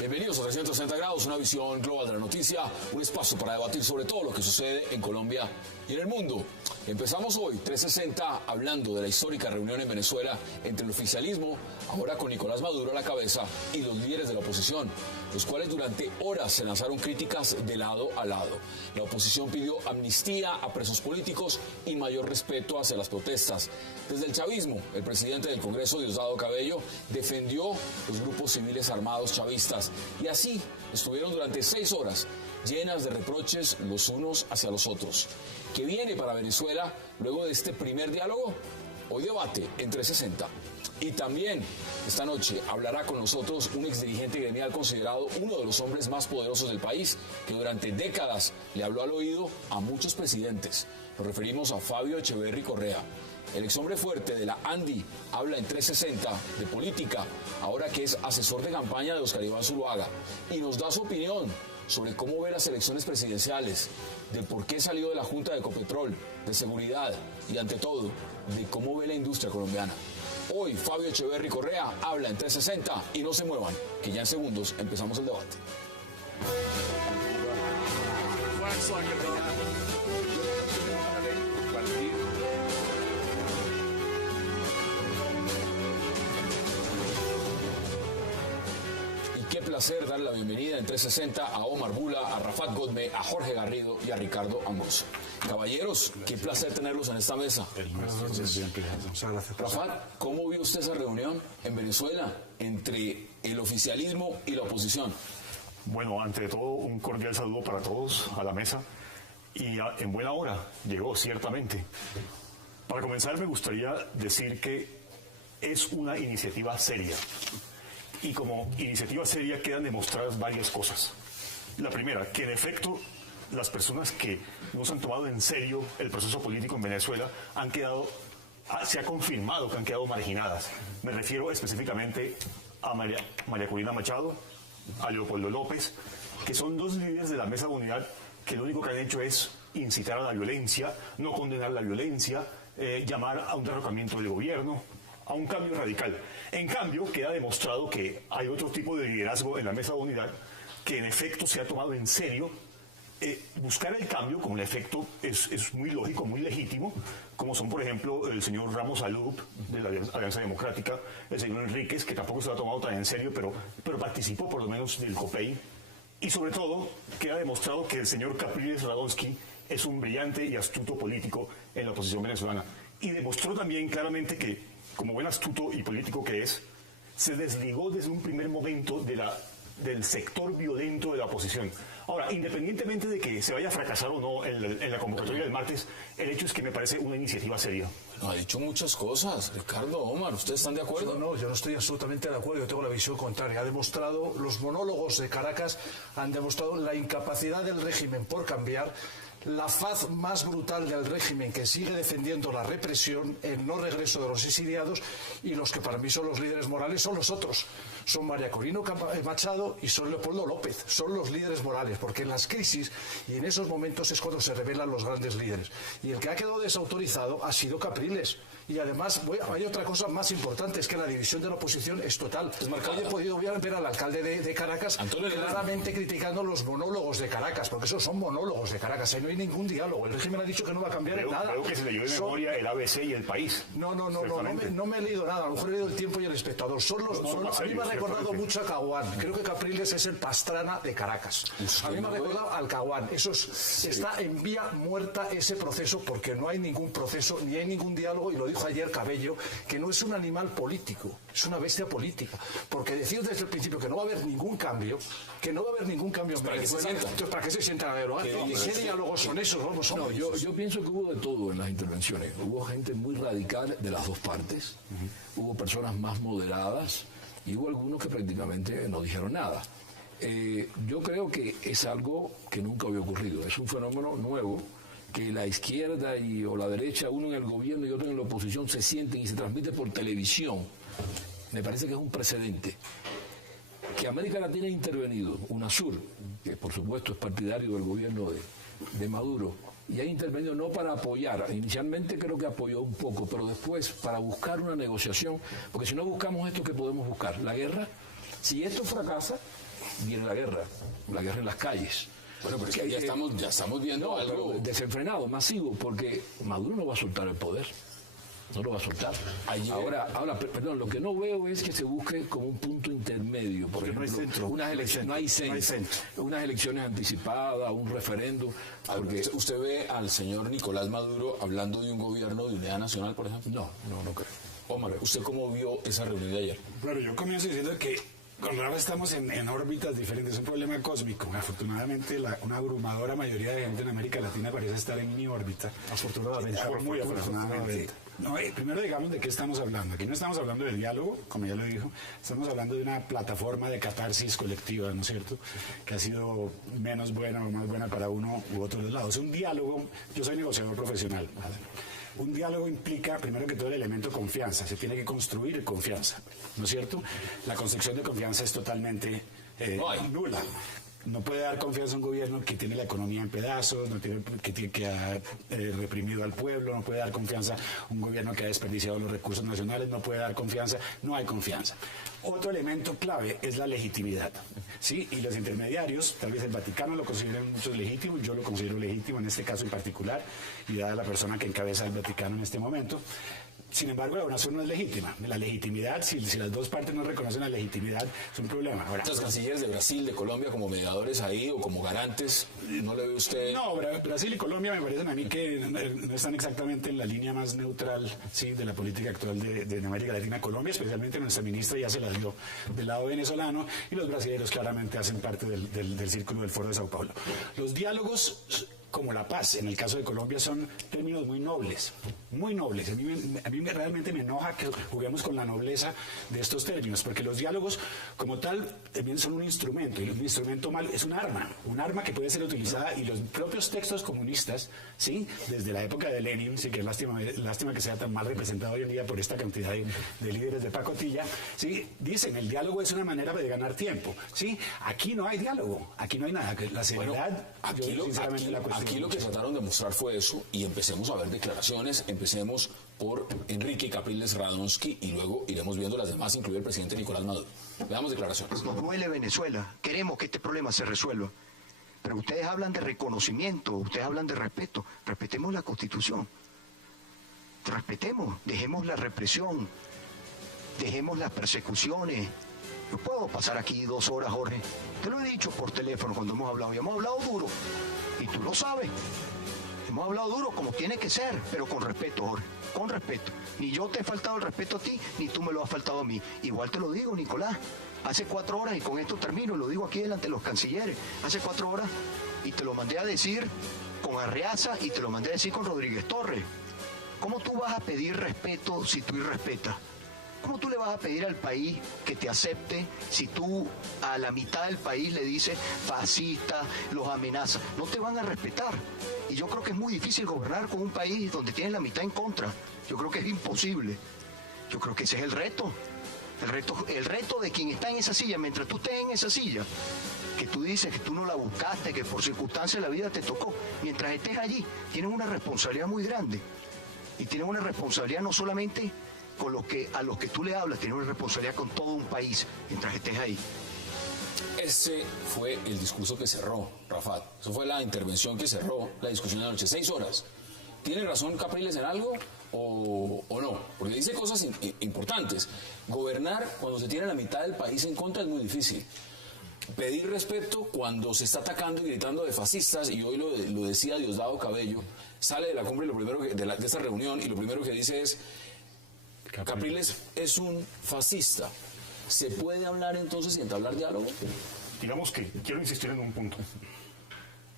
Bienvenidos a 360 grados, una visión global de la noticia, un espacio para debatir sobre todo lo que sucede en Colombia y en el mundo. Empezamos hoy 360 hablando de la histórica reunión en Venezuela entre el oficialismo, ahora con Nicolás Maduro a la cabeza, y los líderes de la oposición, los cuales durante horas se lanzaron críticas de lado a lado. La oposición pidió amnistía a presos políticos y mayor respeto hacia las protestas. Desde el chavismo, el presidente del Congreso, Diosdado Cabello, defendió los grupos civiles armados chavistas, y así estuvieron durante 6 horas llenas de reproches los unos hacia los otros. ¿Qué viene para Venezuela luego de este primer diálogo? Hoy debate en 360. Y también esta noche hablará con nosotros un exdirigente gremial considerado uno de los hombres más poderosos del país, que durante décadas le habló al oído a muchos presidentes. Nos referimos a Fabio Echeverry Correa. El exhombre fuerte de la ANDI habla en 360 de política, ahora que es asesor de campaña de Oscar Iván Zuluaga, y nos da su opinión sobre cómo ve las elecciones presidenciales, de por qué salió de la Junta de Ecopetrol, de seguridad y, ante todo, de cómo ve la industria colombiana. Hoy Fabio Echeverry Correa habla en 360 y no se muevan, que ya en segundos empezamos el debate. Qué placer darle la bienvenida en 360 a Omar Bula, a Rafat Godme, a Jorge Garrido y a Ricardo Amos. Caballeros, qué placer tenerlos en esta mesa. Rafat, ¿cómo vio usted esa reunión en Venezuela entre el oficialismo y la oposición? Bueno, ante todo, un cordial saludo para todos a la mesa. Y en buena hora llegó, ciertamente. Para comenzar, me gustaría decir que es una iniciativa seria. Y como iniciativa seria quedan demostradas varias cosas. La primera, que en efecto las personas que no se han tomado en serio el proceso político en Venezuela se ha confirmado que han quedado marginadas. Me refiero específicamente a María Corina Machado, a Leopoldo López, que son 2 líderes de la Mesa de Unidad que lo único que han hecho es incitar a la violencia, no condenar la violencia, llamar a un derrocamiento del gobierno, a un cambio radical. En cambio, queda demostrado que hay otro tipo de liderazgo en la Mesa de Unidad que en efecto se ha tomado en serio. Buscar el cambio, como en efecto es muy lógico, muy legítimo, como son, por ejemplo, el señor Ramos Alup, de la Alianza Democrática, el señor Enríquez, que tampoco se lo ha tomado tan en serio, pero participó por lo menos del COPEI. Y sobre todo, queda demostrado que el señor Capriles Radonsky es un brillante y astuto político en la oposición venezolana. Y demostró también claramente que, como buen astuto y político que es, se desligó desde un primer momento del sector violento de la oposición. Ahora, independientemente de que se vaya a fracasar o no en la convocatoria del martes, el hecho es que me parece una iniciativa seria. No, ha dicho muchas cosas. Ricardo, Omar, ¿ustedes están de acuerdo? No, yo no estoy absolutamente de acuerdo. Yo tengo la visión contraria. Ha demostrado, los monólogos de Caracas han demostrado la incapacidad del régimen por cambiar, la faz más brutal del régimen, que sigue defendiendo la represión, el no regreso de los exiliados, y los que para mí son los líderes morales son los otros. Son María Corina Machado y son Leopoldo López. Son los líderes morales, porque en las crisis y en esos momentos es cuando se revelan los grandes líderes. Y el que ha quedado desautorizado ha sido Capriles. Y además hay otra cosa más importante, es que la división de la oposición es total. Hoy he podido ver al alcalde de Caracas claramente criticando los monólogos de Caracas, porque esos son monólogos de Caracas. Ahí no hay ningún diálogo. El régimen ha dicho que no va a cambiar en nada. Creo que se leyó de memoria el ABC y el País. No me he leído nada. A lo mejor he leído El Tiempo y El Espectador. Son los monólogos. A mí me ha recordado mucho a Caguán. Creo que Capriles es el Pastrana de Caracas. A mí me ha recordado al Caguán. Está en vía muerta ese proceso, porque no hay ningún proceso, ni hay ningún diálogo, y lo dijo ayer Cabello, que no es un animal político, es una bestia política, porque decir desde el principio que no va a haber ningún cambio, en Venezuela, entonces ¿para qué se sientan a dialogar? ¿Qué diálogos son esos? No, yo pienso que hubo de todo en las intervenciones. Hubo gente muy radical de las dos partes, hubo personas más moderadas y hubo algunos que prácticamente no dijeron nada. Yo creo que es algo que nunca había ocurrido, es un fenómeno nuevo, que la izquierda o la derecha, uno en el gobierno y otro en la oposición, se sienten y se transmite por televisión. Me parece que es un precedente. que América Latina ha intervenido, UNASUR, que por supuesto es partidario del gobierno de Maduro, y ha intervenido no para apoyar, inicialmente creo que apoyó un poco, pero después para buscar una negociación, porque si no buscamos esto, ¿qué podemos buscar? La guerra. Si esto fracasa, viene la guerra en las calles. Bueno, pero es que ya estamos viendo algo desenfrenado, masivo, porque Maduro no va a soltar el poder. No lo va a soltar. Ahora, perdón, lo que no veo es que se busque como un punto intermedio. Por ejemplo, no hay centro. No hay centro. Unas elecciones anticipadas, un referéndum. Porque ¿usted ve al señor Nicolás Maduro hablando de un gobierno de unidad nacional, por ejemplo? No creo. Omar, ¿usted cómo vio esa reunión de ayer? Bueno, yo comienzo diciendo que cuando ahora estamos en órbitas diferentes, es un problema cósmico. Afortunadamente, una abrumadora mayoría de gente en América Latina parece estar en mi órbita. Afortunadamente. Muy afortunadamente. No, primero digamos de qué estamos hablando. Aquí no estamos hablando del diálogo, como ya lo dijo, estamos hablando de una plataforma de catarsis colectiva, ¿no es cierto?, que ha sido menos buena o más buena para uno u otro lado. Es un diálogo, yo soy negociador profesional. Un diálogo implica, primero que todo, el elemento confianza. Se tiene que construir confianza, ¿no es cierto? La construcción de confianza es totalmente nula. No puede dar confianza a un gobierno que tiene la economía en pedazos, que ha reprimido al pueblo, no puede dar confianza a un gobierno que ha desperdiciado los recursos nacionales, no puede dar confianza, no hay confianza. Otro elemento clave es la legitimidad, ¿sí? Y los intermediarios, tal vez el Vaticano lo consideren muchos legítimos, yo lo considero legítimo en este caso en particular, y dada la persona que encabeza el Vaticano en este momento. Sin embargo, la UNASUR no es legítima. La legitimidad, si las dos partes no reconocen la legitimidad, es un problema. Ahora, los cancilleres de Brasil, de Colombia, como mediadores ahí o como garantes, ¿no le ve usted? No, Brasil y Colombia me parecen a mí que no están exactamente en la línea más neutral, sí, de la política actual de América Latina. Colombia, especialmente nuestra ministra, ya se la dio del lado venezolano, y los brasileños claramente hacen parte del círculo del Foro de Sao Paulo. Los diálogos, como la paz, en el caso de Colombia, son términos muy nobles, muy nobles. A mí realmente me enoja que juguemos con la nobleza de estos términos, porque los diálogos, como tal, también son un instrumento, y un instrumento mal es un arma que puede ser utilizada, y los propios textos comunistas, ¿sí?, desde la época de Lenin, sí, que es lástima que sea tan mal representado hoy en día por esta cantidad de líderes de pacotilla, ¿sí?, dicen, el diálogo es una manera de ganar tiempo, ¿sí? Aquí no hay diálogo, aquí no hay nada, la seriedad, Aquí lo que trataron de mostrar fue eso, y empecemos a ver declaraciones. Empecemos por Enrique Capriles Radonsky y luego iremos viendo las demás, incluido el presidente Nicolás Maduro. Veamos declaraciones. Nos duele Venezuela, queremos que este problema se resuelva, pero ustedes hablan de reconocimiento, ustedes hablan de respeto. Respetemos la Constitución, respetemos, dejemos la represión, dejemos las persecuciones. Yo puedo pasar aquí 2 horas, Jorge, te lo he dicho por teléfono cuando hemos hablado, y hemos hablado duro, y tú lo sabes. Hemos hablado duro como tiene que ser, pero con respeto, Jorge, con respeto. Ni yo te he faltado el respeto a ti, ni tú me lo has faltado a mí. Igual te lo digo, Nicolás, hace 4 horas, y con esto termino, lo digo aquí delante de los cancilleres, hace 4 horas, y te lo mandé a decir con Arreaza, y te lo mandé a decir con Rodríguez Torres. ¿Cómo tú vas a pedir respeto si tú irrespetas? ¿Cómo tú le vas a pedir al país que te acepte si tú a la mitad del país le dices fascista, los amenazas? No te van a respetar. Y yo creo que es muy difícil gobernar con un país donde tienes la mitad en contra. Yo creo que es imposible. Yo creo que ese es el reto. El reto de quien está en esa silla, mientras tú estés en esa silla, que tú dices que tú no la buscaste, que por circunstancias de la vida te tocó, mientras estés allí, tienes una responsabilidad muy grande. Y tienes una responsabilidad no solamente a los que tú le hablas, tienes una responsabilidad con todo un país mientras estés ahí. Ese fue el discurso que cerró, Rafat. Eso fue la intervención que cerró la discusión de anoche. 6 horas. ¿Tiene razón Capriles en algo o no? Porque dice cosas importantes. Gobernar cuando se tiene la mitad del país en contra es muy difícil. Pedir respeto cuando se está atacando y gritando de fascistas, y hoy lo decía Diosdado Cabello, sale de la cumbre de esta reunión, y lo primero que dice es: Capriles es un fascista. ¿Se puede hablar entonces y entablar diálogo? Digamos que quiero insistir en un punto.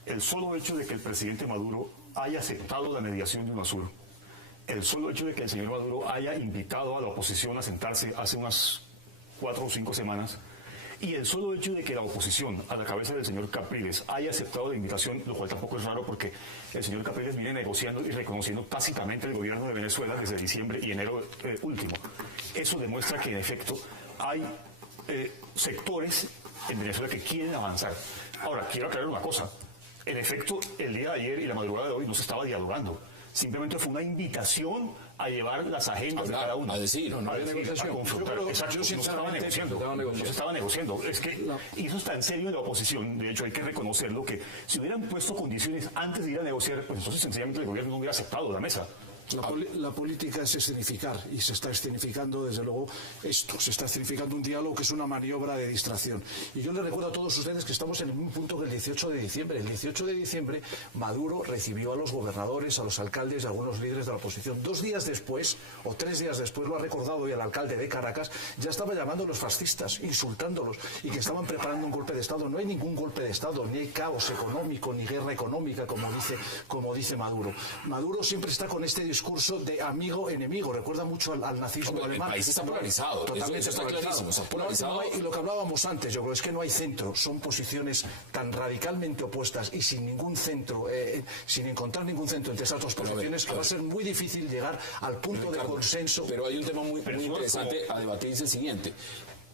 El solo hecho de que el presidente Maduro haya aceptado la mediación de UNASUR, el solo hecho de que el señor Maduro haya invitado a la oposición a sentarse hace unas 4 o 5 semanas, y el solo hecho de que la oposición, a la cabeza del señor Capriles, haya aceptado la invitación, lo cual tampoco es raro porque el señor Capriles viene negociando y reconociendo tácitamente el gobierno de Venezuela desde diciembre y enero último. Eso demuestra que, en efecto, hay sectores en Venezuela que quieren avanzar. Ahora, quiero aclarar una cosa. En efecto, el día de ayer y la madrugada de hoy no se estaba dialogando. Simplemente fue una invitación a llevar las agendas de cada uno. A decir, no había negociación. A confrontar. Exacto, no se estaba negociando. No se estaba negociando. Es que hizo tan serio en la oposición, de hecho hay que reconocerlo, que si hubieran puesto condiciones antes de ir a negociar, pues entonces sencillamente el gobierno no hubiera aceptado la mesa. La política es escenificar, y se está escenificando, desde luego, esto. Se está escenificando un diálogo que es una maniobra de distracción. Y yo les recuerdo a todos ustedes que estamos en el mismo punto que el 18 de diciembre. El 18 de diciembre, Maduro recibió a los gobernadores, a los alcaldes y a algunos líderes de la oposición. 2 días después, o 3 días después, lo ha recordado hoy el alcalde de Caracas, ya estaba llamando a los fascistas, insultándolos, y que estaban preparando un golpe de Estado. No hay ningún golpe de Estado, ni hay caos económico, ni guerra económica, como dice Maduro. Maduro siempre está con este discurso de amigo-enemigo, recuerda mucho al nazismo alemán. El país está polarizado, totalmente eso está clarísimo, está polarizado. Y lo que hablábamos antes, yo creo, es que no hay centro, son posiciones tan radicalmente opuestas y sin ningún centro, sin encontrar ningún centro entre esas dos posiciones, que va a ser muy difícil llegar al punto de consenso. Pero hay un tema muy interesante a debatir, es el siguiente.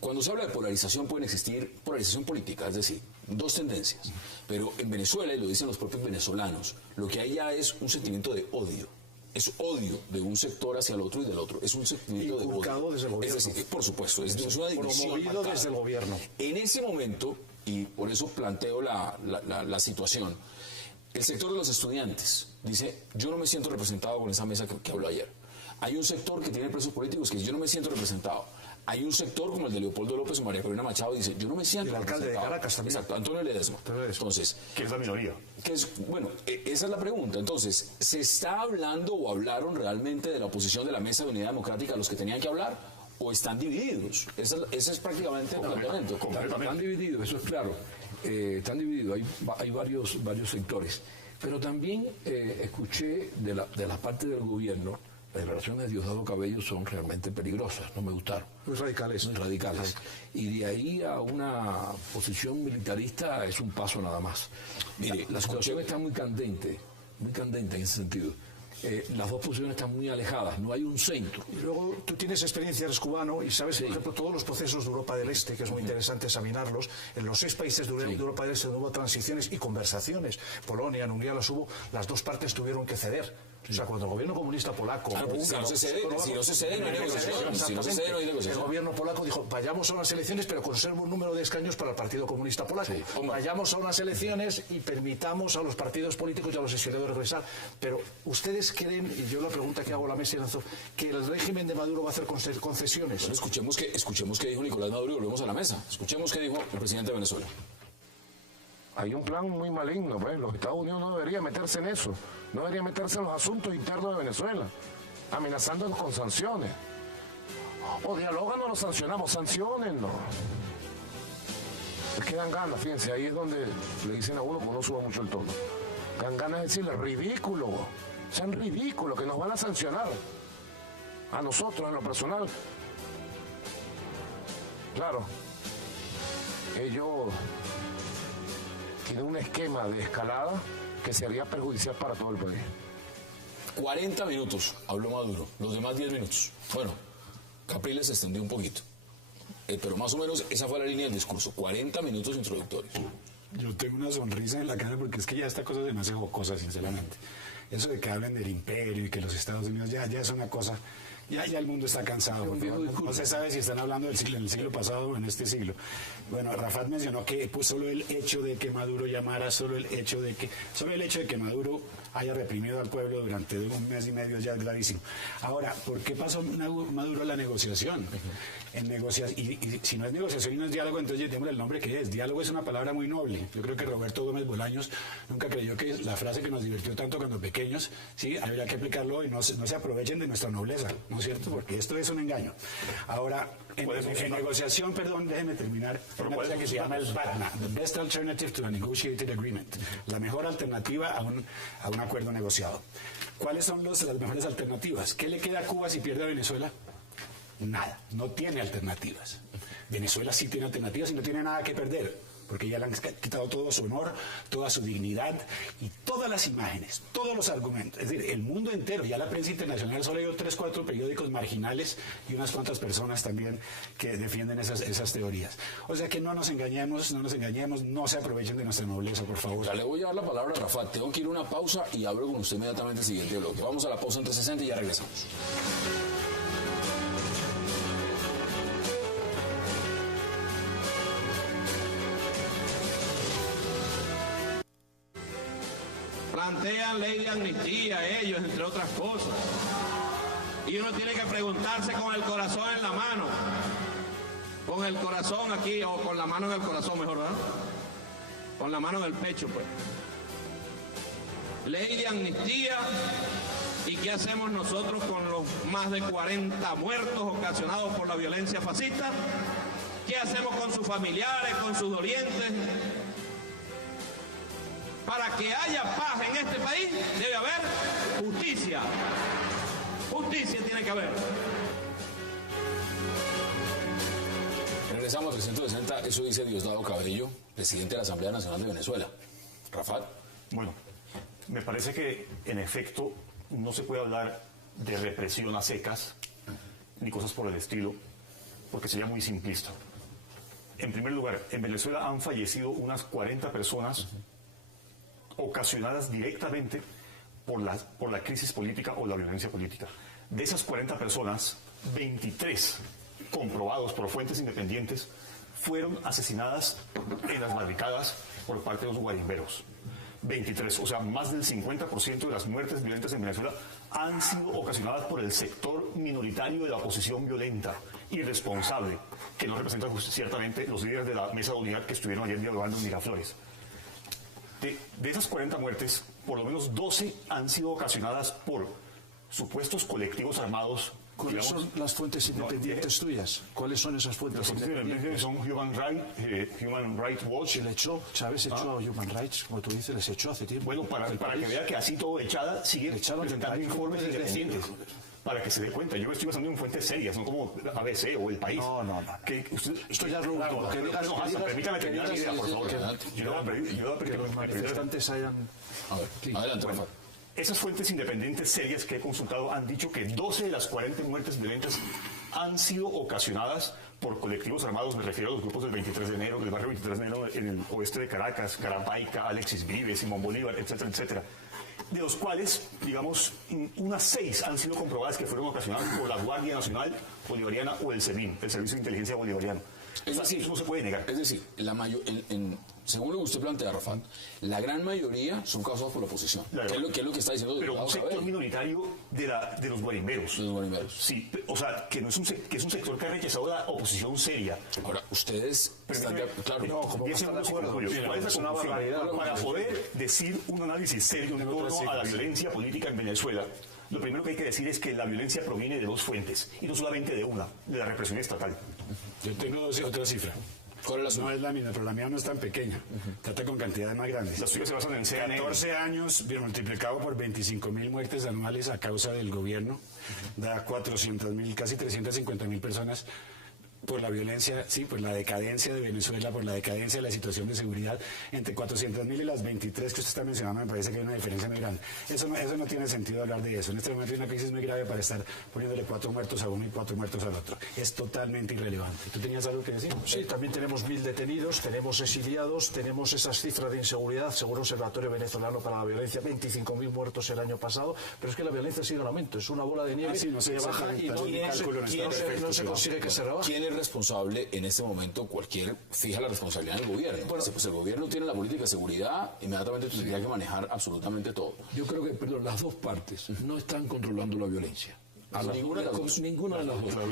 Cuando se habla de polarización pueden existir polarización política, es decir, 2 tendencias. Pero en Venezuela, y lo dicen los propios venezolanos, lo que hay ya es un sentimiento de odio. Es odio de un sector hacia el otro y del otro. Es un sentimiento de odio. Desde el gobierno. Es decir, por supuesto, es una división promovido marcada. desde el gobierno. En ese momento, y por eso planteo la situación, el sector de los estudiantes dice, yo no me siento representado con esa mesa que habló ayer. Hay un sector que tiene presos políticos que dice, yo no me siento representado. Hay un sector como el de Leopoldo López o María Corina Machado dice, yo no me siento representado. El alcalde de Caracas también. Exacto, Antonio Ledesma. Entonces, que es la minoría. Bueno, esa es la pregunta. Entonces, ¿se está hablando o hablaron realmente de la oposición de la Mesa de Unidad Democrática a los que tenían que hablar? ¿O están divididos? Ese es prácticamente el planteamiento. Están divididos, eso es claro. Están divididos, hay varios sectores. Pero también escuché de la parte del gobierno, las declaraciones de Diosdado Cabello son realmente peligrosas, no me gustaron. Muy radicales. Muy radicales. Y de ahí a una posición militarista es un paso nada más. Mire, la situación está muy candente en ese sentido. Las dos posiciones están muy alejadas, no hay un centro. Y luego tú tienes experiencia, eres cubano, y sabes, por ejemplo, todos los procesos de Europa del Este, que es muy interesante examinarlos. En los 6 países de Europa del Este hubo transiciones y conversaciones. Polonia, en Hungría las hubo, las dos partes tuvieron que ceder. O sea, cuando el gobierno comunista polaco... si no se cede, no hay negociación. Si no se cede, no hay negociación. El gobierno polaco dijo, vayamos a unas elecciones, pero conserva un número de escaños para el Partido Comunista Polaco. Vayamos a unas elecciones y permitamos a los partidos políticos y a los exiliados regresar. Pero ustedes creen, y yo la pregunta que hago a la mesa y lanzo, que el régimen de Maduro va a hacer concesiones. Bueno, escuchemos qué dijo Nicolás Maduro y volvemos a la mesa. Escuchemos qué dijo el presidente de Venezuela. Hay un plan muy maligno, pues. Los Estados Unidos no deberían meterse en eso. No deberían meterse en los asuntos internos de Venezuela, amenazándonos con sanciones. O dialogan o nos sancionamos, sanciónennos. Es que dan ganas, fíjense, ahí es donde le dicen a uno que uno suba mucho el tono. Dan ganas de decirle, ridículo, sean ridículos, que nos van a sancionar. A nosotros, en lo personal. Claro, ellos tienen un esquema de escalada que sería perjudicial para todo el país. 40 minutos habló Maduro, los demás 10 minutos. Bueno, Capriles se extendió un poquito, pero más o menos esa fue la línea del discurso, 40 minutos introductorios. Yo tengo una sonrisa en la cara porque es que ya esta cosa se me hace jocosa, sinceramente. Eso de que hablen del imperio y que los Estados Unidos ya es una cosa... Ya el mundo está cansado. No se sabe si están hablando del siglo pasado o en este siglo. Bueno, Rafat mencionó que pues, solo el hecho de que Maduro llamara, solo el hecho de que Maduro haya reprimido al pueblo durante 1 mes y medio ya es gravísimo. Ahora, ¿por qué pasó Maduro a la negociación? Y si no es negociación y no es diálogo, entonces démosle el nombre que es. Diálogo es una palabra muy noble. Yo creo que Roberto Gómez Bolaños nunca creyó que la frase que nos divirtió tanto cuando pequeños, sí, habría que aplicarlo hoy, no se aprovechen de nuestra nobleza, ¿no es cierto? Porque esto es un engaño. Ahora, en negociación, perdón, déjeme terminar, una cosa que se llama el BATNA, the best alternative to a negotiated agreement, la mejor alternativa a un acuerdo negociado. ¿Cuáles son las mejores alternativas? ¿Qué le queda a Cuba si pierde a Venezuela? Nada, no tiene alternativas. Venezuela sí tiene alternativas y no tiene nada que perder, porque ya le han quitado todo su honor, toda su dignidad y todas las imágenes, todos los argumentos. Es decir, el mundo entero, ya la prensa internacional solo hay 3, 4 periódicos marginales y unas cuantas personas también que defienden esas teorías. O sea que no nos engañemos, no se aprovechen de nuestra nobleza, por favor. Ya le voy a dar la palabra a Rafat. Tengo que ir a una pausa y hablo con usted inmediatamente el siguiente bloque. Vamos a la pausa en 360 y ya regresamos. Plantean ley de amnistía ellos, entre otras cosas. Y uno tiene que preguntarse con el corazón en la mano. Con el corazón aquí, o con la mano en el corazón mejor, ¿verdad? Con la mano en el pecho, pues. Ley de amnistía. ¿Y qué hacemos nosotros con los más de 40 muertos ocasionados por la violencia fascista? ¿Qué hacemos con sus familiares, con sus dolientes? Para que haya paz en este país debe haber justicia. Justicia tiene que haber. Regresamos a 360, eso dice Diosdado Cabello, presidente de la Asamblea Nacional de Venezuela. Rafat. Bueno, me parece que en efecto no se puede hablar de represión a secas ni cosas por el estilo, porque sería muy simplista. En primer lugar, en Venezuela han fallecido unas 40 personas ocasionadas directamente por la crisis política o la violencia política. De esas 40 personas, 23 comprobados por fuentes independientes fueron asesinadas en las barricadas por parte de los guarimberos. 23, o sea, más del 50% de las muertes violentas en Venezuela han sido ocasionadas por el sector minoritario de la oposición violenta, irresponsable, que no representa ciertamente los líderes de la mesa de unidad que estuvieron ayer dialogando en Miraflores. De esas 40 muertes, por lo menos 12 han sido ocasionadas por supuestos colectivos armados. ¿Cuáles son las fuentes independientes tuyas? ¿Cuáles son esas fuentes? Las fuentes independientes son Human Rights Watch. Le echó, Chávez echó a Human Rights, como tú dices, les echó hace tiempo. Bueno, para que vea que así todo echada, sigue presentando informes independientes. Para que se dé cuenta, yo estoy basando en fuentes serias, no como ABC o El País. No. Esto ya es lo último. Permítame terminar la idea, por favor. Que los manifestantes hayan... A ver, adelante, Rafa. Esas fuentes independientes serias que he consultado han dicho que 12 de las 40 muertes violentas han sido ocasionadas por colectivos armados. Me refiero a los grupos del 23 de enero, del barrio 23 de enero en el oeste de Caracas, Carapaica, Alexis Vives, Simón Bolívar, etcétera, etcétera. De los cuales, digamos, unas 6 han sido comprobadas que fueron ocasionadas por la Guardia Nacional Bolivariana o el SEBIN, el Servicio de Inteligencia Bolivariano. Es decir, eso no se puede negar. Es decir, según lo que usted plantea, Rafat, la gran mayoría son causados por la oposición. ¿Qué es lo que está diciendo? Pero un sector minoritario de los guarimberos. Los guarimberos. Sí, o sea, que es un sector que ha rechazado la oposición seria. Ahora, ustedes están claro. No, como ¿cuál es la conclusión? Para poder decir un análisis serio en torno a la violencia política en Venezuela, lo primero que hay que decir es que la violencia proviene de 2 fuentes, y no solamente de una, de la represión estatal. Yo tengo otra cifra. ¿Cuál es la No es la misma, pero la mía no es tan pequeña. Trata con cantidades más grandes. Las suyas se basan en CNN. 14 años multiplicado por 25.000 muertes anuales a causa del gobierno, da 400.000, casi 350.000 personas por la violencia, sí, por la decadencia de Venezuela, por la decadencia de la situación de seguridad. Entre 400.000 y las 23 que usted está mencionando, me parece que hay una diferencia muy grande. Eso no tiene sentido hablar de eso. En este momento hay una crisis muy grave para estar poniéndole 4 muertos a uno y 4 muertos al otro. Es totalmente irrelevante. ¿Tú tenías algo que decir? Sí, también tenemos 1000 detenidos, tenemos exiliados, tenemos esas cifras de inseguridad, según el Observatorio Venezolano para la Violencia, 25.000 muertos el año pasado, pero es que la violencia sigue en aumento, es una bola de nieve no se que baja y no se consigue que se rebaje. ¿Quién es responsable en este momento? Fija la responsabilidad del gobierno. Pues el gobierno tiene la política de seguridad, inmediatamente tendría que manejar absolutamente todo. Yo creo que, las dos partes no están controlando la violencia. Ninguna de las dos. Los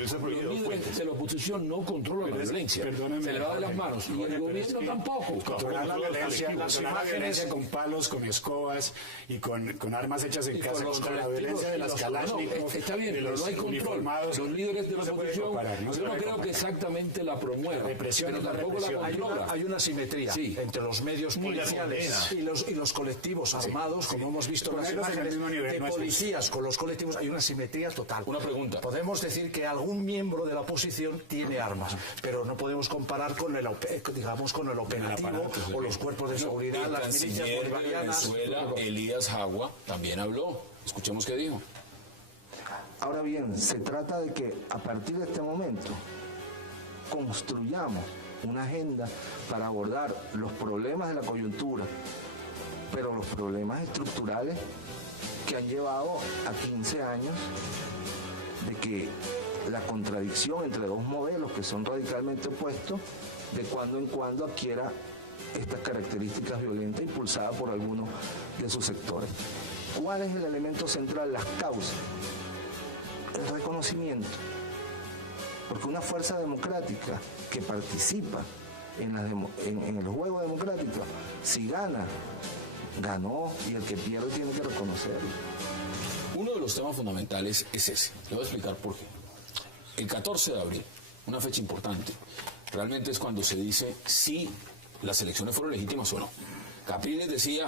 líderes de la oposición no controlan la violencia. Se le va de las manos. Y el gobierno tampoco. Controlar la violencia con palos, con escobas y con armas hechas en casa, con la violencia de las Kalashnikov. Está bien, pero no hay control. Los líderes de la oposición, yo no creo que exactamente la promuevan, pero tampoco la controlan. Hay una simetría entre los medios policiales y los colectivos armados, como hemos visto en las imágenes de policías con los colectivos. Hay una simetría total. total. Una pregunta. Podemos decir que algún miembro de la oposición tiene armas, pero no podemos comparar con el operativo o los cuerpos de seguridad, El las milicias canciller de bolivarianas. Venezuela, Elías Jagua, también habló. Escuchemos qué dijo. Ahora bien, se trata de que a partir de este momento construyamos una agenda para abordar los problemas de la coyuntura, pero los problemas estructurales que han llevado a 15 años de que la contradicción entre dos modelos que son radicalmente opuestos, de cuando en cuando adquiera estas características violentas impulsadas por algunos de sus sectores. ¿Cuál es el elemento central? Las causas. El reconocimiento. Porque una fuerza democrática que participa en el juego democrático, si gana, ganó, y el que pierde tiene que reconocerlo. Uno de los temas fundamentales es ese. Le voy a explicar por qué. El 14 de abril, una fecha importante, realmente es cuando se dice si las elecciones fueron legítimas o no. Capriles decía,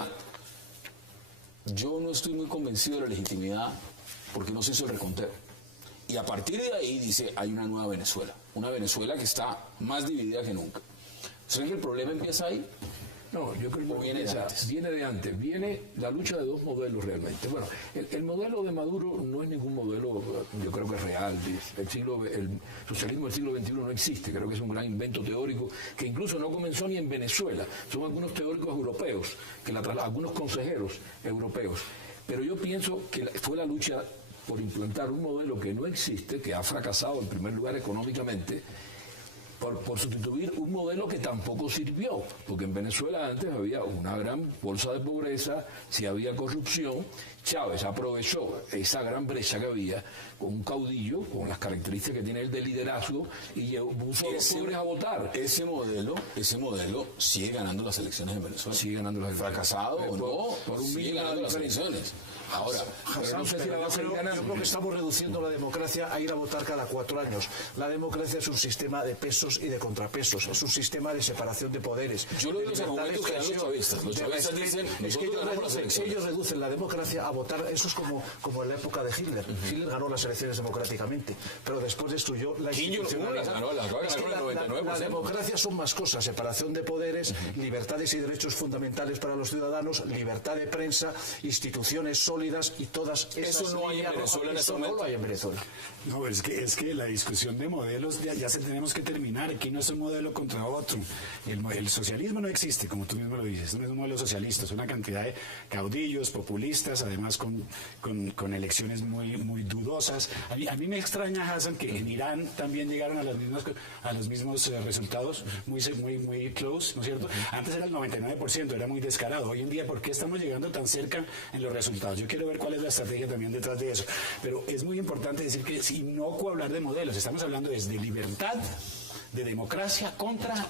yo no estoy muy convencido de la legitimidad porque no se hizo el reconteo. Y a partir de ahí dice, hay una nueva Venezuela. Una Venezuela que está más dividida que nunca. ¿Será que el problema empieza ahí? No, yo creo que viene de antes. Viene la lucha de dos modelos realmente. Bueno, el modelo de Maduro no es ningún modelo, yo creo que es real. El socialismo del siglo XXI no existe. Creo que es un gran invento teórico que incluso no comenzó ni en Venezuela. Son algunos teóricos europeos, algunos consejeros europeos. Pero yo pienso que fue la lucha por implantar un modelo que no existe, que ha fracasado en primer lugar económicamente, por sustituir un modelo que tampoco sirvió, porque en Venezuela antes había una gran bolsa de pobreza, si había corrupción. Chávez aprovechó esa gran brecha que había con un caudillo, con las características que tiene él de liderazgo, y puso a los pobres a votar. Ese modelo sigue ganando las elecciones en Venezuela. Sigue ganando las elecciones. Fracasado o no, por un sigue ganando las elecciones. Ahora, pero no sé si la va a seguir ganando. Yo creo que estamos reduciendo la democracia a ir a votar cada 4 años. La democracia es un sistema de pesos y de contrapesos, es un sistema de separación de poderes. Yo lo de los argumentos que dan los chavistas. Los chavistas dicen, es que ellos reducen la democracia a votar. Eso es como en la época de Hitler. Hitler ganó las elecciones democráticamente, pero después destruyó la institucionalidad. La democracia son más cosas: separación de poderes, libertades y derechos fundamentales para los ciudadanos, libertad de prensa, instituciones sólidas y todas esas. Eso no hay en Venezuela en este momento. No lo hay en Venezuela. No, es que la discusión de modelos ya se tenemos que terminar. Aquí no es un modelo contra otro. El socialismo no existe, como tú mismo lo dices. No es un modelo socialista, es una cantidad de caudillos, populistas, además con elecciones muy dudosas. A mí me extraña, Hassan, que en Irán también llegaron a los mismos resultados, muy close, ¿no es cierto? Antes era el 99%, era muy descarado. Hoy en día, ¿por qué estamos llegando tan cerca en los resultados? Yo quiero ver cuál es la estrategia también detrás de eso. Pero es muy importante decir que es inocuo hablar de modelos. Estamos hablando desde libertad, de democracia,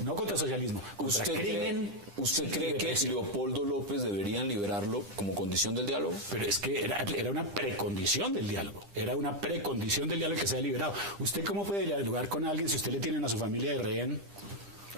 no contra socialismo, contra crimen. ¿Usted cree que Leopoldo López deberían liberarlo como condición del diálogo? Pero es que era una precondición del diálogo. Era una precondición del diálogo que se haya liberado. ¿Usted cómo puede dialogar con alguien si usted le tiene a su familia de rehén?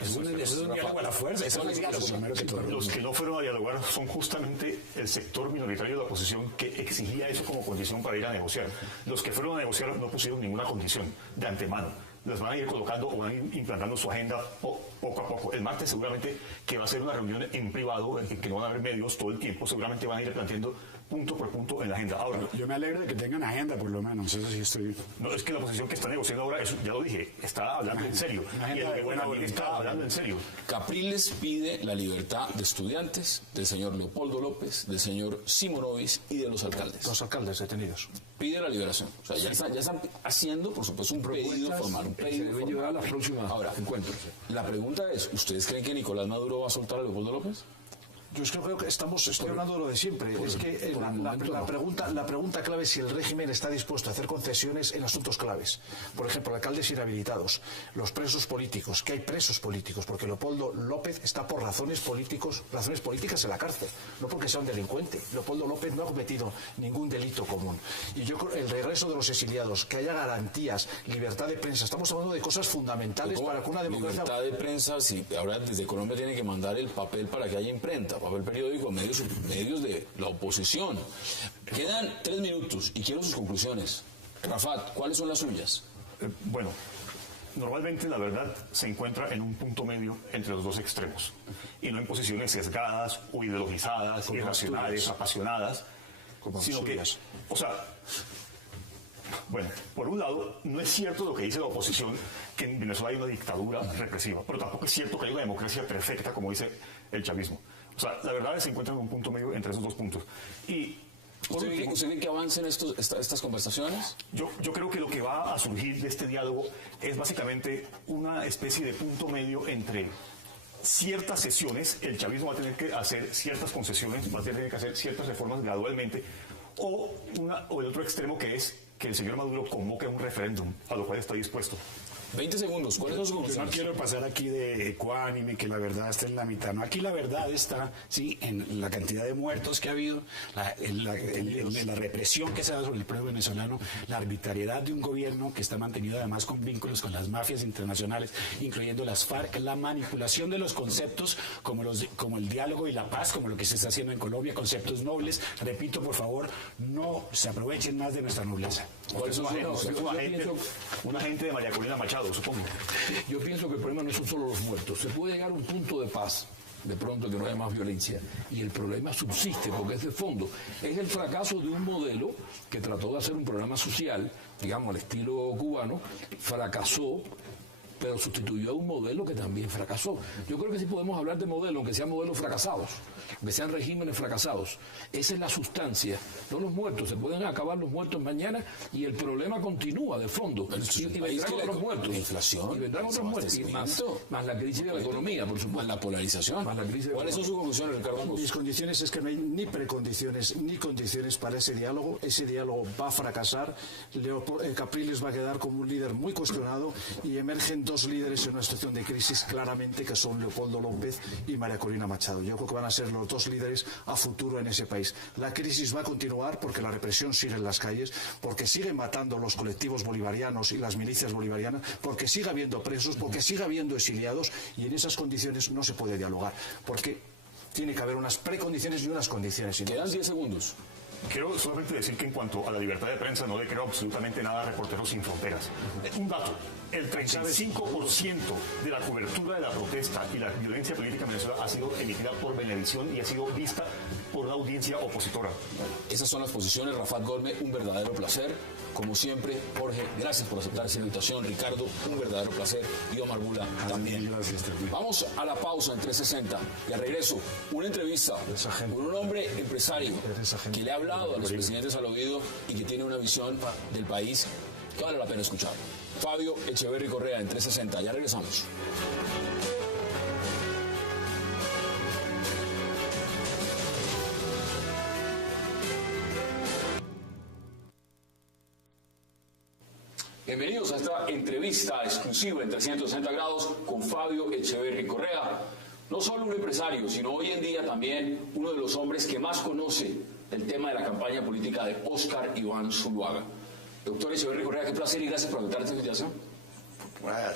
Eso es un diálogo a la fuerza. Eso es diálogo, primero que todo. Los que no fueron a dialogar son justamente el sector minoritario de la oposición que exigía eso como condición para ir a negociar. Los que fueron a negociar no pusieron ninguna condición de antemano. Las van a ir colocando o van a ir implantando su agenda poco a poco. El martes seguramente que va a ser una reunión en privado, en que no van a haber medios todo el tiempo, seguramente van a ir planteando punto por punto en la agenda. Ahora, yo me alegro de que tengan agenda, por lo menos. Eso sí estoy. No, es que la oposición que está negociando ahora, eso ya lo dije, está hablando en serio. Y el gobierno también está hablando en serio. Capriles pide la libertad de estudiantes, del señor Leopoldo López, del señor Simonovic y de los alcaldes. Los alcaldes detenidos. Pide la liberación. O sea, ya están haciendo, por supuesto, un pedido formal. Un pedido formal. Llegar a las próximas encuentros. La pregunta es, ¿ustedes creen que Nicolás Maduro va a soltar a Leopoldo López? Yo creo que estoy hablando de lo de siempre. Es que la pregunta clave es si el régimen está dispuesto a hacer concesiones en asuntos claves. Por ejemplo, alcaldes inhabilitados, los presos políticos, que hay presos políticos, porque Leopoldo López está por razones políticas en la cárcel, no porque sea un delincuente. Leopoldo López no ha cometido ningún delito común. Y yo creo el regreso de los exiliados, que haya garantías, libertad de prensa, estamos hablando de cosas fundamentales para que una democracia... Libertad de prensa, si ahora desde Colombia tiene que mandar el papel para que haya imprenta, papel periódico, medios de la oposición. Quedan 3 minutos y quiero sus conclusiones. Rafat, ¿cuáles son las suyas? Bueno, normalmente la verdad se encuentra en un punto medio entre los dos extremos y no en posiciones sesgadas o ideologizadas, irracionales, apasionadas, sino que, o sea, bueno, por un lado, no es cierto lo que dice la oposición, que en Venezuela hay una dictadura represiva, pero tampoco es cierto que hay una democracia perfecta, como dice el chavismo. O sea, la verdad se encuentra en un punto medio entre esos dos puntos. Y ¿Usted cree que avancen estas conversaciones? Yo creo que lo que va a surgir de este diálogo es básicamente una especie de punto medio entre ciertas sesiones, el chavismo va a tener que hacer ciertas concesiones, va a tener que hacer ciertas reformas gradualmente, o el otro extremo, que es que el señor Maduro convoque un referéndum, a lo cual está dispuesto. 20 segundos, ¿cuáles son sus Yo no conclusiones? quiero pasar aquí de ecuánime, que la verdad está en la mitad. No, aquí la verdad está, sí, en la cantidad de muertos que ha habido, la represión que se da sobre el pueblo venezolano, la arbitrariedad de un gobierno que está mantenido además con vínculos con las mafias internacionales, incluyendo las FARC, la manipulación de los conceptos como el diálogo y la paz, como lo que se está haciendo en Colombia, conceptos nobles. Repito, por favor, no se aprovechen más de nuestra nobleza. ¿Cuáles son sus Un agente de María Corina Machado, supongo. Yo pienso que el problema no son solo los muertos. Se puede llegar a un punto de paz, de pronto, que no haya más violencia. Y el problema subsiste porque es de fondo. Es el fracaso de un modelo que trató de hacer un programa social, digamos, al estilo cubano, fracasó, pero sustituyó a un modelo que también fracasó. Yo creo que sí podemos hablar de modelo, aunque sean modelos fracasados, aunque sean regímenes fracasados. Esa es la sustancia, no los muertos. Se pueden acabar los muertos mañana y el problema continúa de fondo. Y vendrán otros muertos. La inflación, y vendrán otros muertos. Y más la crisis de la economía, por supuesto. Más la polarización. Más la crisis de la ¿Cuáles son sus conclusiones, Ricardo? Mis condiciones es que no hay ni precondiciones ni condiciones para ese diálogo. Ese diálogo va a fracasar. Capriles va a quedar como un líder muy cuestionado y emergen dos líderes en una situación de crisis claramente, que son Leopoldo López y María Corina Machado. Yo creo que van a ser los dos líderes a futuro en ese país. La crisis va a continuar porque la represión sigue en las calles, porque siguen matando los colectivos bolivarianos y las milicias bolivarianas, porque sigue habiendo presos, porque sigue habiendo exiliados, y en esas condiciones no se puede dialogar, porque tiene que haber unas precondiciones y unas condiciones. Quedan 10 segundos. Quiero solamente decir que en cuanto a la libertad de prensa no le creo absolutamente nada a Reporteros Sin Fronteras. Un dato, el 35% de la cobertura de la protesta y la violencia política en Venezuela ha sido emitida por Venevisión y ha sido vista por una audiencia opositora. Esas son las posiciones. Rafat Golme, un verdadero placer. Como siempre, Jorge, gracias por aceptar esa invitación. Ricardo, un verdadero placer. Y Omar Bula también. Gracias, Vamos a la pausa en 360 y al regreso, una entrevista con un hombre empresario que le ha hablado a los presidentes al oído y que tiene una visión del país que vale la pena escuchar. Fabio Echeverry Correa en 360. Ya regresamos. Bienvenidos a esta entrevista exclusiva en 360 grados con Fabio Echeverry Correa. No solo un empresario, sino hoy en día también uno de los hombres que más conoce el tema de la campaña política de Óscar Iván Zuluaga. Doctor Echeverry Correa, qué placer y gracias por aceptar esta invitación.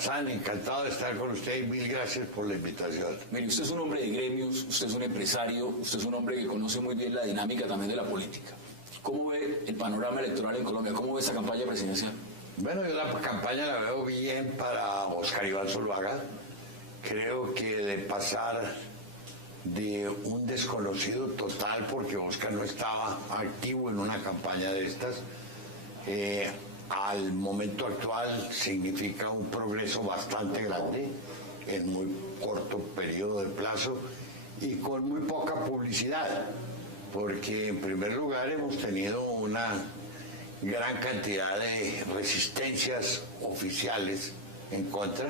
San, encantado de estar con usted y mil gracias por la invitación. Mire, usted es un hombre de gremios, usted es un empresario, usted es un hombre que conoce muy bien la dinámica también de la política. ¿Cómo ve el panorama electoral en Colombia? ¿Cómo ve esa campaña presidencial? Bueno, yo la campaña la veo bien para Óscar Iván Zuluaga. Creo que de pasar de un desconocido total, porque Óscar no estaba activo en una campaña de estas, al momento actual significa un progreso bastante grande en muy corto periodo de plazo y con muy poca publicidad, porque en primer lugar hemos tenido una gran cantidad de resistencias oficiales en contra.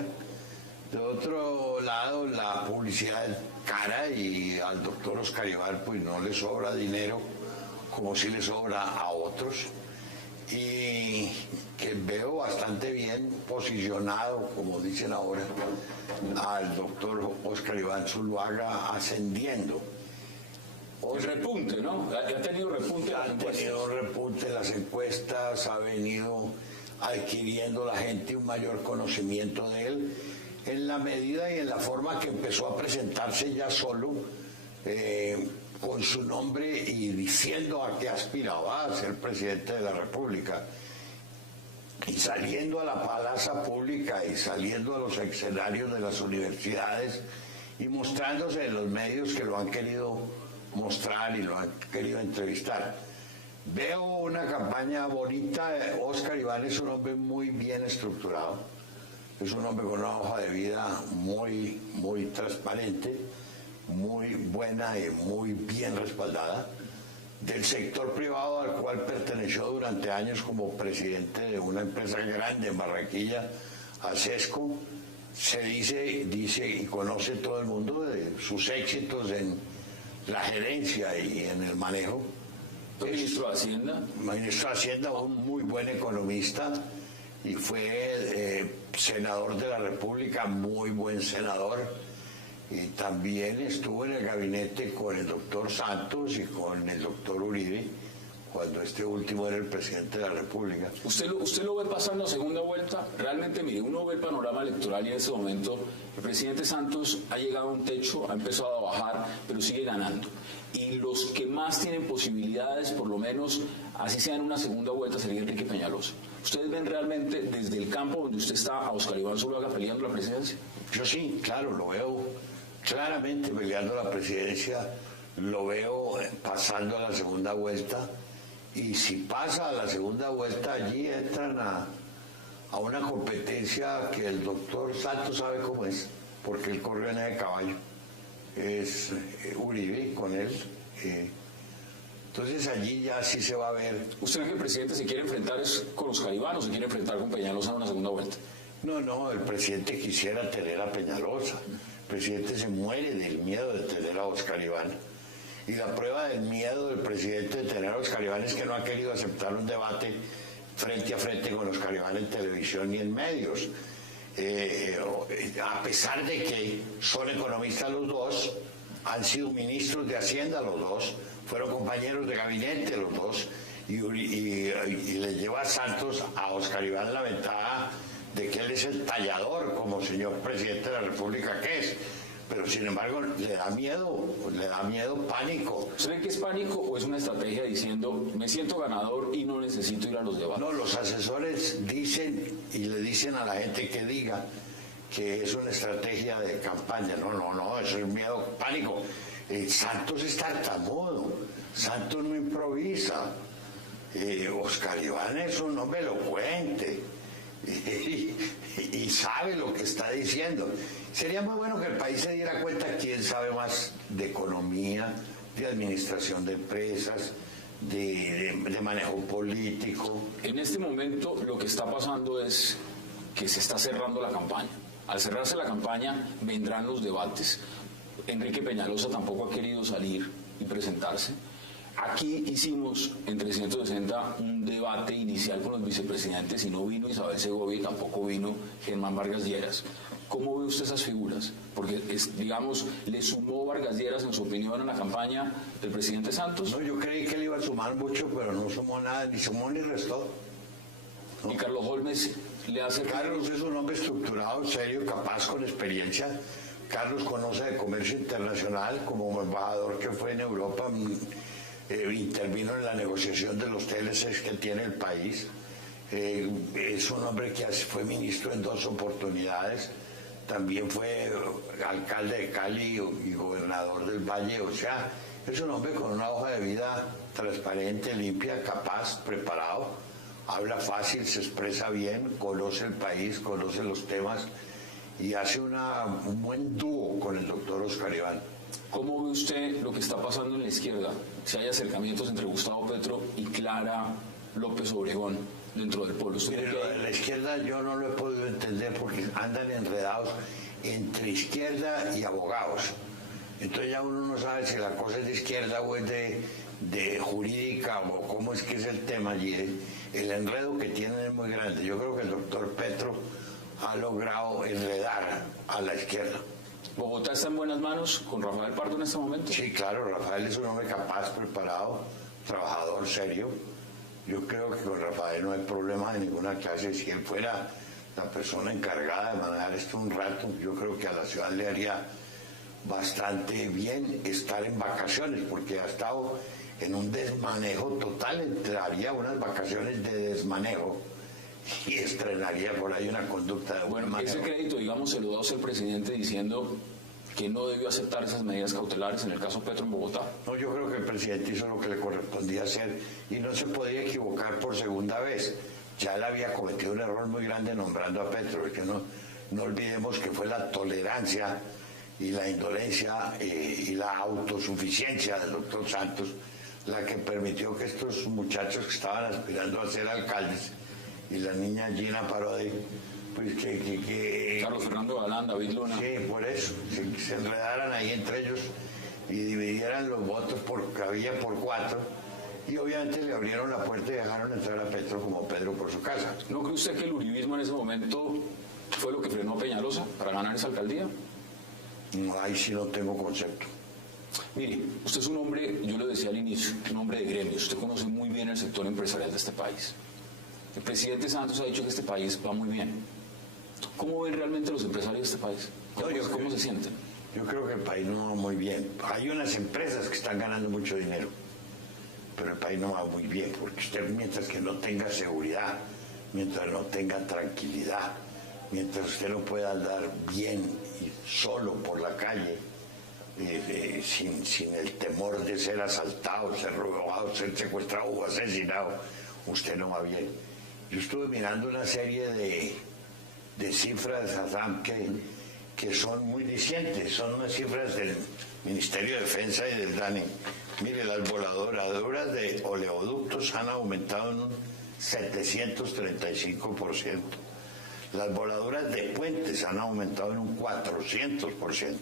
De otro lado, la publicidad es cara y al doctor Óscar Iván pues no le sobra dinero como si le sobra a otros, y que veo bastante bien posicionado, como dicen ahora, al doctor Óscar Iván Zuluaga ascendiendo. El repunte, ¿no? Ha tenido repunte. Ha tenido repunte en las encuestas, ha venido adquiriendo la gente un mayor conocimiento de él, en la medida y en la forma que empezó a presentarse ya solo, con su nombre y diciendo a qué aspiraba a ser presidente de la República. y saliendo a la plaza pública y saliendo a los escenarios de las universidades y mostrándose en los medios que lo han querido mostrar y lo han querido entrevistar. Veo una campaña bonita. Óscar Iván es un hombre muy bien estructurado, es un hombre con una hoja de vida muy, muy transparente, muy buena y muy bien respaldada. Del sector privado al cual perteneció durante años como presidente de una empresa grande en Barranquilla, Acesco, se dice y conoce todo el mundo de sus éxitos en la gerencia y en el manejo. Ministro de Hacienda. Ministro de Hacienda, un muy buen economista, y fue senador de la República, muy buen senador. Y también estuvo en el gabinete con el doctor Santos y con el doctor Uribe, cuando este último era el presidente de la República. ¿Usted lo ve pasando a segunda vuelta? Realmente, mire, uno ve el panorama electoral y en ese momento el presidente Santos ha llegado a un techo, ha empezado a bajar, pero sigue ganando. Y los que más tienen posibilidades, por lo menos, así sea en una segunda vuelta, sería Enrique Peñalosa. ¿Ustedes ven realmente desde el campo donde usted está a Óscar Iván Zuluaga peleando la presidencia? Yo sí, claro, lo veo claramente peleando la presidencia, lo veo pasando a la segunda vuelta, y si pasa a la segunda vuelta, allí entran a una competencia que el doctor Santos sabe cómo es, porque él corre en el caballo, es Uribe con él. Entonces allí ya sí se va a ver. ¿Usted cree que el presidente se quiere enfrentar con Óscar Iván o se quiere enfrentar con Peñalosa en una segunda vuelta? No, el presidente quisiera tener a Peñalosa. El presidente se muere del miedo de tener a Óscar Iván. Y la prueba del miedo del presidente de tener a Óscar Iván es que no ha querido aceptar un debate frente a frente con Óscar Iván en televisión ni en medios. A pesar de que son economistas los dos, han sido ministros de Hacienda los dos, fueron compañeros de gabinete los dos, y le lleva a Santos a Óscar Iván la ventaja de que él es el tallador como señor presidente de la República que es, pero sin embargo le da miedo, pánico. ¿Cree que es pánico o es una estrategia diciendo me siento ganador y no necesito ir a los debates? No, los asesores dicen y le dicen a la gente que diga que es una estrategia de campaña. No, eso es miedo, pánico. Santos está tartamudo, Santos no improvisa. Óscar Iván es un hombre elocuente y sabe lo que está diciendo. Sería muy bueno que el país se diera cuenta quién sabe más de economía, de administración de empresas, de manejo político. En este momento lo que está pasando es que se está cerrando la campaña. Al cerrarse la campaña vendrán los debates. Enrique Peñalosa tampoco ha querido salir y presentarse. Aquí hicimos en 360 un debate inicial con los vicepresidentes y no vino Isabel Segovia y tampoco vino Germán Vargas Lleras. ¿Cómo ve usted esas figuras? Porque, digamos, ¿le sumó Vargas Lleras en su opinión a la campaña del presidente Santos? No, yo creí que le iba a sumar mucho, pero no sumó nada, ni sumó ni restó. ¿Y Carlos Holmes le hace...? Carlos es un hombre estructurado, serio, capaz, con experiencia. Carlos conoce de comercio internacional, como embajador que fue en Europa, intervino en la negociación de los TLCs que tiene el país. Es un hombre que fue ministro en 2 oportunidades, también fue alcalde de Cali y gobernador del Valle. O sea, es un hombre con una hoja de vida transparente, limpia, capaz, preparado, habla fácil, se expresa bien, conoce el país, conoce los temas y hace un buen dúo con el doctor Óscar Iván. ¿Cómo ve usted lo que está pasando en la izquierda? Si hay acercamientos entre Gustavo Petro y Clara López Obregón dentro del pueblo. Mire, lo de la izquierda yo no lo he podido entender porque andan enredados entre izquierda y abogados. Entonces ya uno no sabe si la cosa es de izquierda o es de jurídica o cómo es que es el tema allí. El enredo que tienen es muy grande. Yo creo que el doctor Petro ha logrado enredar a la izquierda. ¿Bogotá está en buenas manos con Rafael Pardo en este momento? Sí, claro, Rafael es un hombre capaz, preparado, trabajador, serio. Yo creo que con Rafael no hay problema de ninguna clase. Si él fuera la persona encargada de manejar esto un rato, yo creo que a la ciudad le haría bastante bien estar en vacaciones, porque ha estado en un desmanejo total. Entraría unas vacaciones de desmanejo y estrenaría por ahí una conducta de buena manera. Ese crédito, digamos, se lo da el presidente diciendo que no debió aceptar esas medidas cautelares en el caso Petro en Bogotá. No, yo creo que el presidente hizo lo que le correspondía hacer y no se podía equivocar por segunda vez. Ya él había cometido un error muy grande nombrando a Petro, porque no olvidemos que fue la tolerancia y la indolencia y la autosuficiencia del doctor Santos la que permitió que estos muchachos que estaban aspirando a ser alcaldes y la niña Gina Parodi, pues que Carlos Fernando Galán, David Luna. Sí, por eso, se enredaran ahí entre ellos y dividieran los votos que había por 4, y obviamente le abrieron la puerta y dejaron entrar a Petro como Pedro por su casa. ¿No cree usted que el uribismo en ese momento fue lo que frenó a Peñalosa para ganar esa alcaldía? No, ahí sí no tengo concepto. Mire, usted es un hombre, yo lo decía al inicio, un hombre de gremios, usted conoce muy bien el sector empresarial de este país. El presidente Santos ha dicho que este país va muy bien. ¿Cómo ven realmente los empresarios de este país? ¿Cómo se sienten? Yo creo que el país no va muy bien. Hay unas empresas que están ganando mucho dinero, pero el país no va muy bien, porque usted, mientras que no tenga seguridad, mientras no tenga tranquilidad, mientras usted no pueda andar bien y solo por la calle, sin el temor de ser asaltado, ser robado, ser secuestrado o asesinado, usted no va bien. Yo estuve mirando una serie de cifras, Adam, que son muy dicientes, son unas cifras del Ministerio de Defensa y del DANE. Mire, las voladoras de oleoductos han aumentado en un 735%. Las voladoras de puentes han aumentado en un 400%.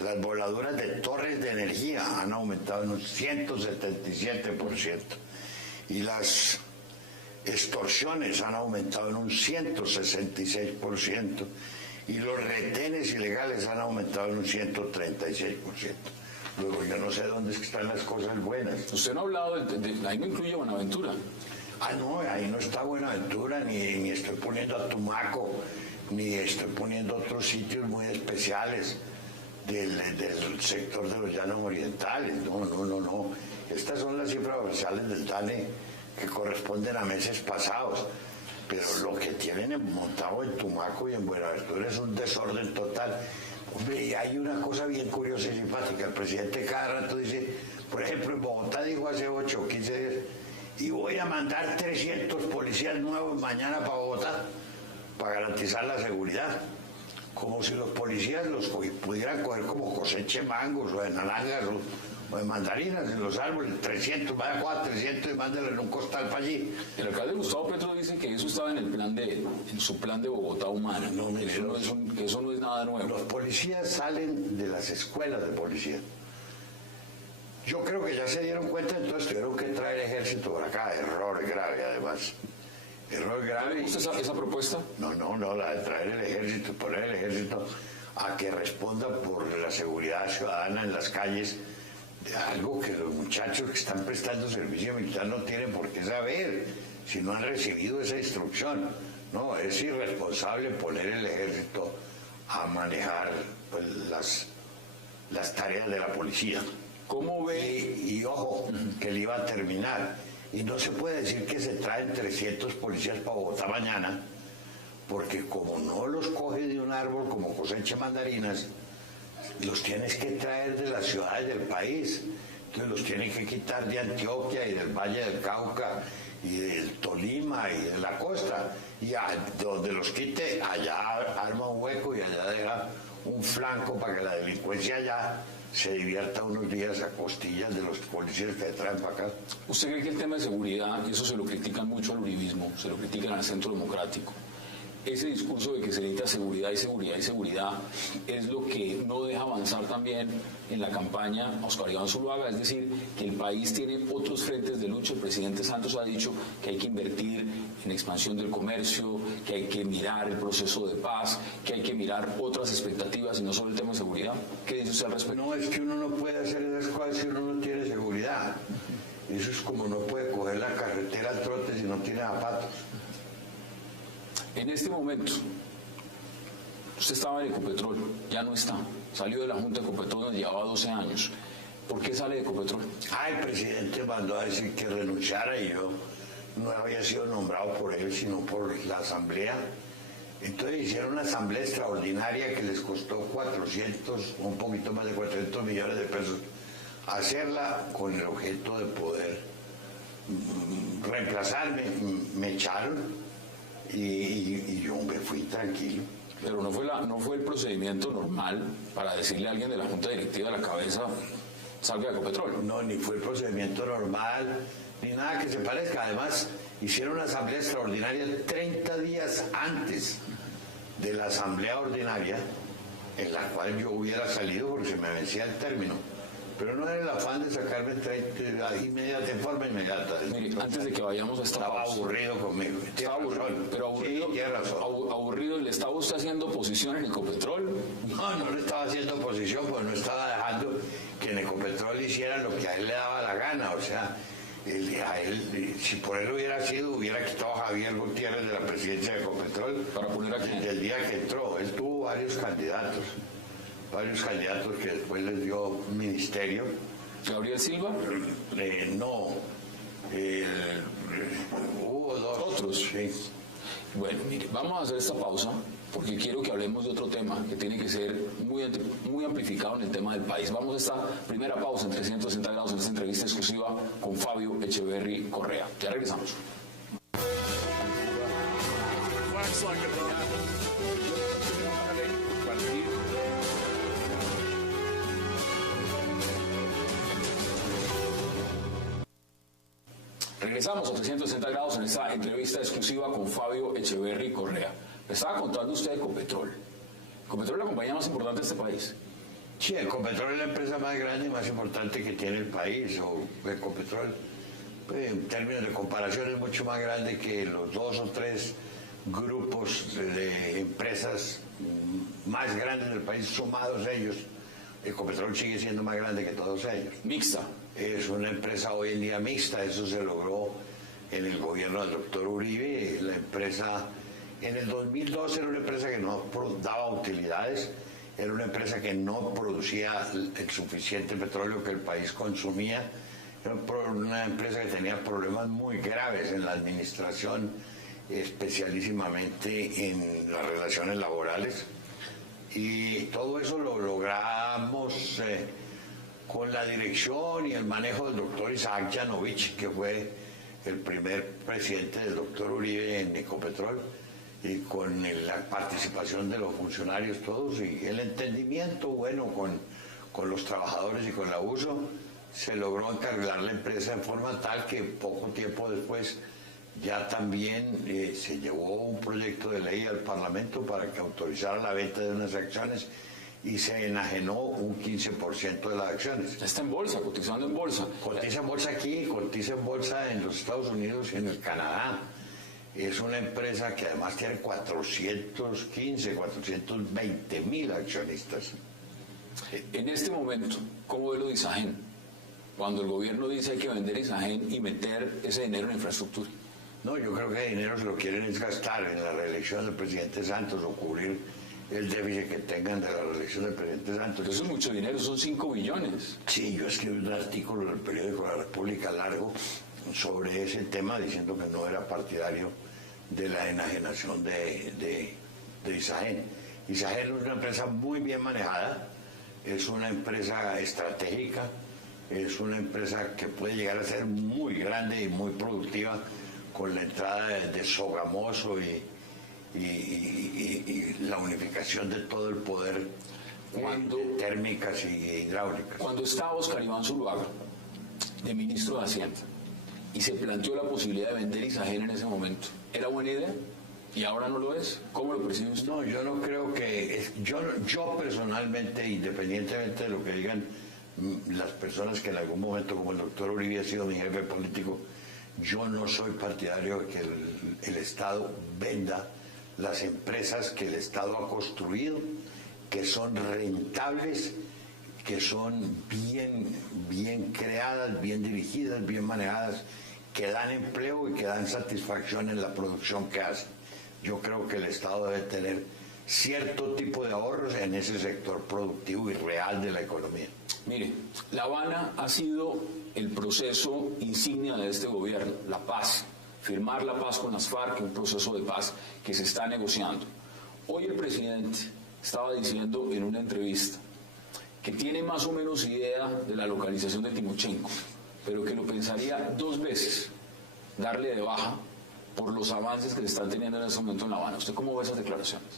Las voladoras de torres de energía han aumentado en un 177%. Y las extorsiones han aumentado en un 166%. Y los retenes ilegales han aumentado en un 136%. Luego, yo no sé dónde están las cosas buenas. Usted no ha hablado ahí no incluye Buenaventura. Ah, no, ahí no está Buenaventura, ni estoy poniendo a Tumaco, ni estoy poniendo otros sitios muy especiales del sector de los llanos orientales. No. Estas son las cifras oficiales del DANE que corresponden a meses pasados. Pero lo que tienen montado en Tumaco y en Buenaventura es un desorden total. Hombre, y hay una cosa bien curiosa y simpática. El presidente cada rato dice, por ejemplo, en Bogotá dijo hace 8 o 15 días, y voy a mandar 300 policías nuevos mañana para Bogotá para garantizar la seguridad. Como si los policías los pudieran coger como coseche mangos o de naranjas o de mandarinas en los árboles. 300, vaya 300 y mándenlo en un costal para allí. El alcalde Gustavo Petro dice que eso estaba en su plan de Bogotá humana. No, mire, eso no es nada nuevo. Los policías salen de las escuelas de policía. Yo creo que ya se dieron cuenta, entonces tuvieron que traer ejército por acá. Error grave, además. Error grave. ¿Le gusta esa propuesta? No, la de traer el ejército, poner el ejército a que responda por la seguridad ciudadana en las calles, de algo que los muchachos que están prestando servicio militar no tienen por qué saber si no han recibido esa instrucción. No, es irresponsable poner el ejército a manejar pues, las tareas de la policía. ¿Cómo ve? Y ojo, que le iba a terminar. Y no se puede decir que se traen 300 policías para Bogotá mañana, porque como no los coge de un árbol como cosecha mandarinas, los tienes que traer de las ciudades del país. Entonces los tienen que quitar de Antioquia y del Valle del Cauca y del Tolima y de la costa. Y donde los quite, allá arma un hueco y allá deja un flanco para que la delincuencia allá se divierta unos días a costillas de los policías que traen para acá. ¿Usted cree que el tema de seguridad, y eso se lo critican mucho al uribismo, se lo critican al Centro Democrático, ese discurso de que se necesita seguridad y seguridad y seguridad es lo que no deja avanzar también en la campaña a Oscar Iván Zuluaga? Es decir, que el país tiene otros frentes de lucha. El presidente Santos ha dicho que hay que invertir en expansión del comercio, que hay que mirar el proceso de paz, que hay que mirar otras expectativas y no solo el tema de seguridad. ¿Qué dice usted al respecto? No, es que uno no puede hacer esas cosas si uno no tiene seguridad. Eso es como no puede coger la carretera al trote si no tiene zapatos. En este momento, usted estaba en Ecopetrol, ya no está. Salió de la Junta de Ecopetrol donde llevaba 12 años. ¿Por qué sale de Ecopetrol? El presidente mandó a decir que renunciara y yo no había sido nombrado por él, sino por la asamblea. Entonces hicieron una asamblea extraordinaria que les costó 400, un poquito más de 400 millones de pesos, hacerla con el objeto de poder reemplazarme. Me echaron y yo me fui tranquilo. Pero no fue el procedimiento normal para decirle a alguien de la Junta Directiva de la cabeza, salga de Ecopetrol. No, ni fue el procedimiento normal, ni nada que se parezca. Además, hicieron una asamblea extraordinaria 30 días antes de la asamblea ordinaria, en la cual yo hubiera salido porque se me vencía el término. Pero no era el afán de sacarme en forma inmediata. Mire, antes de que vayamos a esta Estaba pausa, aburrido conmigo. estaba aburrido, pero aburrido, Sí, tiene razón. aburrido, ¿le estaba usted haciendo oposición en Ecopetrol? No le estaba haciendo oposición, pues no estaba dejando que en Ecopetrol hiciera lo que a él le daba la gana. O sea, si por él hubiera sido, hubiera quitado a Javier Gutiérrez de la presidencia de Ecopetrol. Para poner aquí. Desde el día que entró. Él tuvo varios candidatos que después les dio ministerio. ¿Gabriel Silva? No. Hubo dos. ¿Otros? Sí. Bueno, mire, vamos a hacer esta pausa porque quiero que hablemos de otro tema que tiene que ser muy amplificado en el tema del país. Vamos a esta primera pausa en 360 grados en esta entrevista exclusiva con Fabio Echeverry Correa. Ya regresamos. Regresamos a 360 grados en esta entrevista exclusiva con Fabio Echeverry Correa. Me estaba contando usted de Ecopetrol. Ecopetrol es la compañía más importante de este país. Sí, Ecopetrol es la empresa más grande y más importante que tiene el país. Ecopetrol, pues, en términos de comparación, es mucho más grande que los 2 o 3 grupos de empresas más grandes del país, sumados ellos. Ecopetrol sigue siendo más grande que todos ellos. Mixta. Es una empresa hoy en día mixta, eso se logró en el gobierno del doctor Uribe. La empresa, en el 2012 era una empresa que no daba utilidades, era una empresa que no producía el suficiente petróleo que el país consumía, era una empresa que tenía problemas muy graves en la administración, especialísimamente en las relaciones laborales. Y todo eso lo logramos con la dirección y el manejo del doctor Isaac Yanovich, que fue el primer presidente del doctor Uribe en Ecopetrol, y con la participación de los funcionarios todos, y el entendimiento bueno con los trabajadores y con la uso, se logró encarrilar la empresa en forma tal que poco tiempo después ya también se llevó un proyecto de ley al Parlamento para que autorizara la venta de unas acciones y se enajenó un 15% de las acciones. Está en bolsa, cotizando en bolsa. Cotiza en bolsa aquí, cotiza en bolsa en los Estados Unidos y en el Canadá. Es una empresa que además tiene 420.000 accionistas. En este momento, ¿cómo ve lo de Isagen? Cuando el gobierno dice hay que vender Isagen y meter ese dinero en infraestructura. No, yo creo que el dinero se lo quieren es gastar en la reelección del presidente Santos o cubrir el déficit que tengan de la reelección del presidente Santos. Eso es mucho dinero, son 5 billones. Sí, yo escribí un artículo en el periódico La República largo sobre ese tema diciendo que no era partidario de la enajenación de Isagen. Isagen es una empresa muy bien manejada, es una empresa estratégica, es una empresa que puede llegar a ser muy grande y muy productiva con la entrada de Sogamoso y la unificación de todo el poder de térmicas y hidráulicas. Cuando estaba Oscar Iván Zuluaga, de ministro de Hacienda, y se planteó la posibilidad de vender Isagen en ese momento, ¿era buena idea? ¿Y ahora no lo es? ¿Cómo lo percibe usted? No, yo no creo que... Yo personalmente, independientemente de lo que digan las personas que en algún momento, como el doctor Uribe ha sido mi jefe político, yo no soy partidario de que el Estado venda las empresas que el Estado ha construido, que son rentables, que son bien creadas, bien dirigidas, bien manejadas, que dan empleo y que dan satisfacción en la producción que hacen. Yo creo que el Estado debe tener cierto tipo de ahorros en ese sector productivo y real de la economía. Mire, La Habana ha sido el proceso insignia de este gobierno, la paz, firmar la paz con las FARC, un proceso de paz que se está negociando. Hoy el presidente estaba diciendo en una entrevista que tiene más o menos idea de la localización de Timochenko, pero que lo pensaría 2 veces darle de baja por los avances que se están teniendo en este momento en La Habana. ¿Usted cómo ve esas declaraciones?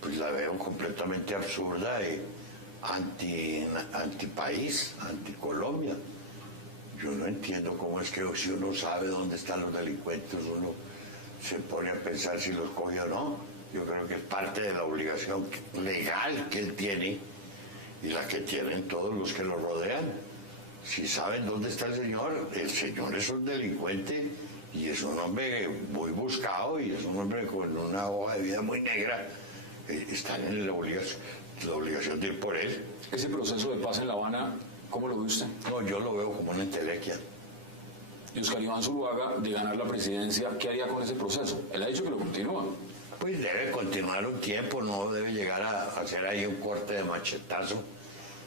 Pues la veo completamente absurda y antipaís, anticolombia. Yo no entiendo cómo es que si uno sabe dónde están los delincuentes, uno se pone a pensar si los coge o no. Yo creo que es parte de la obligación legal que él tiene y la que tienen todos los que lo rodean. Si saben dónde está el señor es un delincuente y es un hombre muy buscado y es un hombre con una hoja de vida muy negra. Están en la obligación de ir por él. Ese proceso de paz en La Habana, ¿cómo lo ve usted? No, yo lo veo como una entelequia. Y Oscar Iván Zuluaga, de ganar la presidencia, ¿qué haría con ese proceso? Él ha dicho que lo continúa. Pues debe continuar un tiempo, no debe llegar a hacer ahí un corte de machetazo.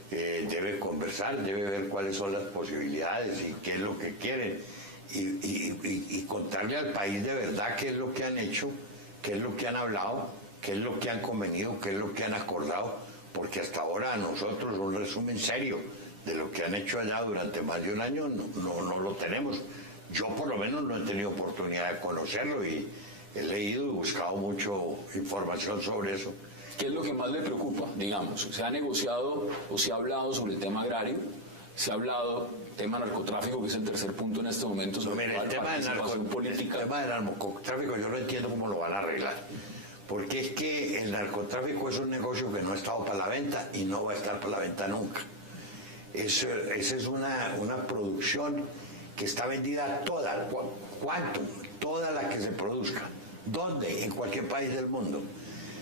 Debe conversar, debe ver cuáles son las posibilidades y qué es lo que quieren. Y contarle al país de verdad qué es lo que han hecho, qué es lo que han hablado, qué es lo que han convenido, qué es lo que han acordado, porque hasta ahora a nosotros un resumen serio de lo que han hecho allá durante más de un año no lo tenemos. Yo por lo menos no he tenido oportunidad de conocerlo y he leído y buscado mucho información sobre eso. ¿Qué es lo que más le preocupa, digamos? ¿Se ha negociado o se ha hablado sobre el tema agrario? ¿Se ha hablado tema narcotráfico, que es el tercer punto en este momento? No, mira, el tema del narcotráfico yo no entiendo cómo lo van a arreglar. Porque es que el narcotráfico es un negocio que no ha estado para la venta y no va a estar para la venta nunca. Esa es una producción que está vendida toda. ¿Cuánto? Toda la que se produzca. ¿Dónde? En cualquier país del mundo.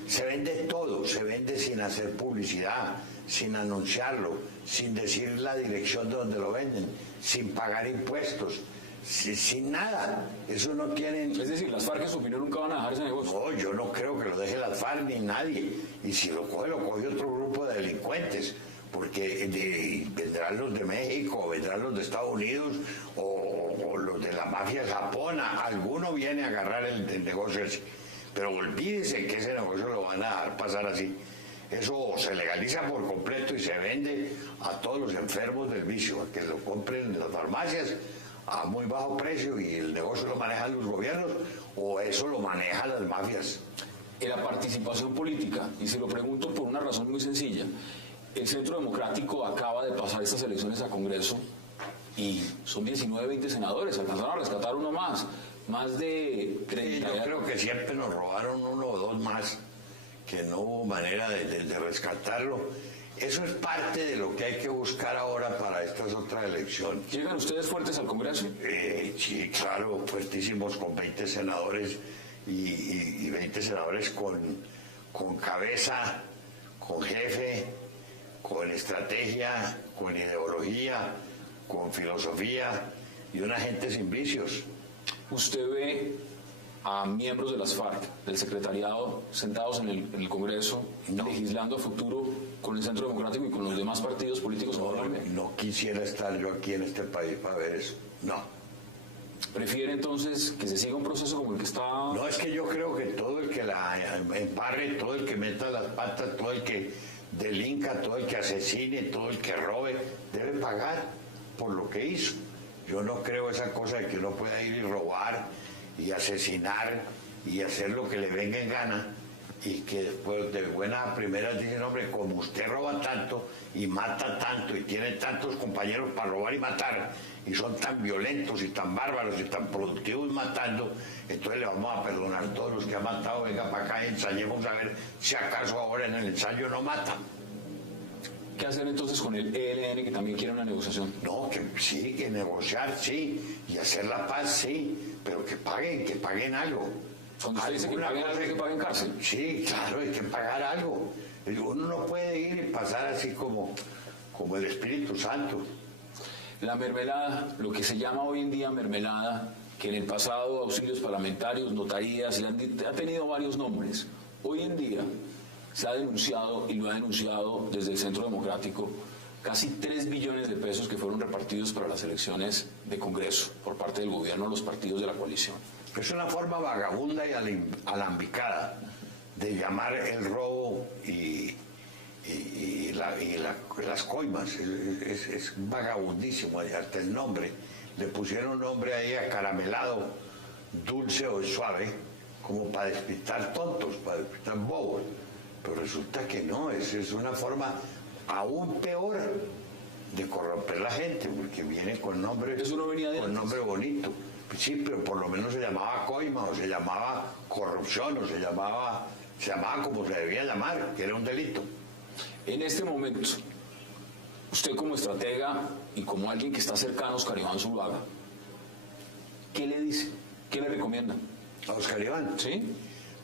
Se vende todo, se vende sin hacer publicidad, sin anunciarlo, sin decir la dirección de donde lo venden, sin pagar impuestos, sin nada. Eso no tienen... Es decir, las FARC en su opinión nunca van a dejar ese negocio. No, yo no creo que lo deje las FARC ni nadie. Y si lo coge otro grupo de delincuentes, porque vendrán los de México, vendrán los de Estados Unidos o los de la mafia japona. Alguno viene a agarrar el negocio ese. Pero olvídese que ese negocio lo van a dejar pasar así. Eso se legaliza por completo y se vende a todos los enfermos del vicio, a que lo compren en las farmacias a muy bajo precio y el negocio lo manejan los gobiernos o eso lo manejan las mafias. En la participación política, y se lo pregunto por una razón muy sencilla, el Centro Democrático acaba de pasar estas elecciones a Congreso y son 19, 20 senadores, alcanzaron a rescatar uno más de 30. Sí, yo creo que siempre nos robaron 1 o 2 más, que no hubo manera de rescatarlo. Eso es parte de lo que hay que buscar ahora para estas otras elecciones. ¿Llegan ustedes fuertes al Congreso? Sí, claro, fuertísimos, con 20 senadores y 20 senadores con cabeza, con jefe, con estrategia, con ideología, con filosofía y una gente sin vicios. ¿Usted ve a miembros de las FARC, del secretariado, sentados en el Congreso, legislando a futuro con el Centro Democrático y con los demás partidos políticos? No quisiera estar yo aquí en este país para ver eso. No. ¿Prefiere entonces que se siga un proceso como el que está...? No, es que yo creo que todo el que la embarre, todo el que meta las patas, todo el que delinca, todo el que asesine, todo el que robe, debe pagar por lo que hizo. Yo no creo esa cosa de que uno pueda ir y robar y asesinar y hacer lo que le venga en gana y que después de buenas primeras dicen, hombre, como usted roba tanto y mata tanto y tiene tantos compañeros para robar y matar y son tan violentos y tan bárbaros y tan productivos matando, entonces le vamos a perdonar a todos los que han matado, venga para acá y ensayemos a ver si acaso ahora en el ensayo no matan. ¿Qué hacer entonces con el ELN, que también quiere una negociación? No, que sí, que negociar, sí, y hacer la paz, sí, pero que paguen algo. Cuando usted dice que paguen algo, hay que paguen cárcel. Sí, claro, hay que pagar algo. Uno no puede ir y pasar así como el Espíritu Santo. La mermelada, lo que se llama hoy en día mermelada, que en el pasado auxilios parlamentarios, notarías, ha tenido varios nombres. Hoy en día se ha denunciado, y lo ha denunciado desde el Centro Democrático, casi 3 billones de pesos que fueron repartidos para las elecciones de Congreso por parte del gobierno a los partidos de la coalición. Es una forma vagabunda y alambicada de llamar el robo y las coimas. Es vagabundísimo, hasta el nombre. Le pusieron un nombre ahí acaramelado, dulce o suave, como para despistar tontos, para despistar bobos. Pero resulta que no, es una forma aún peor de corromper la gente, porque viene con nombre, Eso no venía de con nombre bonito. Sí, pero por lo menos se llamaba coima, o se llamaba corrupción, o se llamaba como se debía llamar, que era un delito. En este momento, usted como estratega y como alguien que está cercano a Oscar Iván Zuluaga, ¿qué le dice? ¿Qué le recomienda? ¿A Oscar Iván? ¿Sí?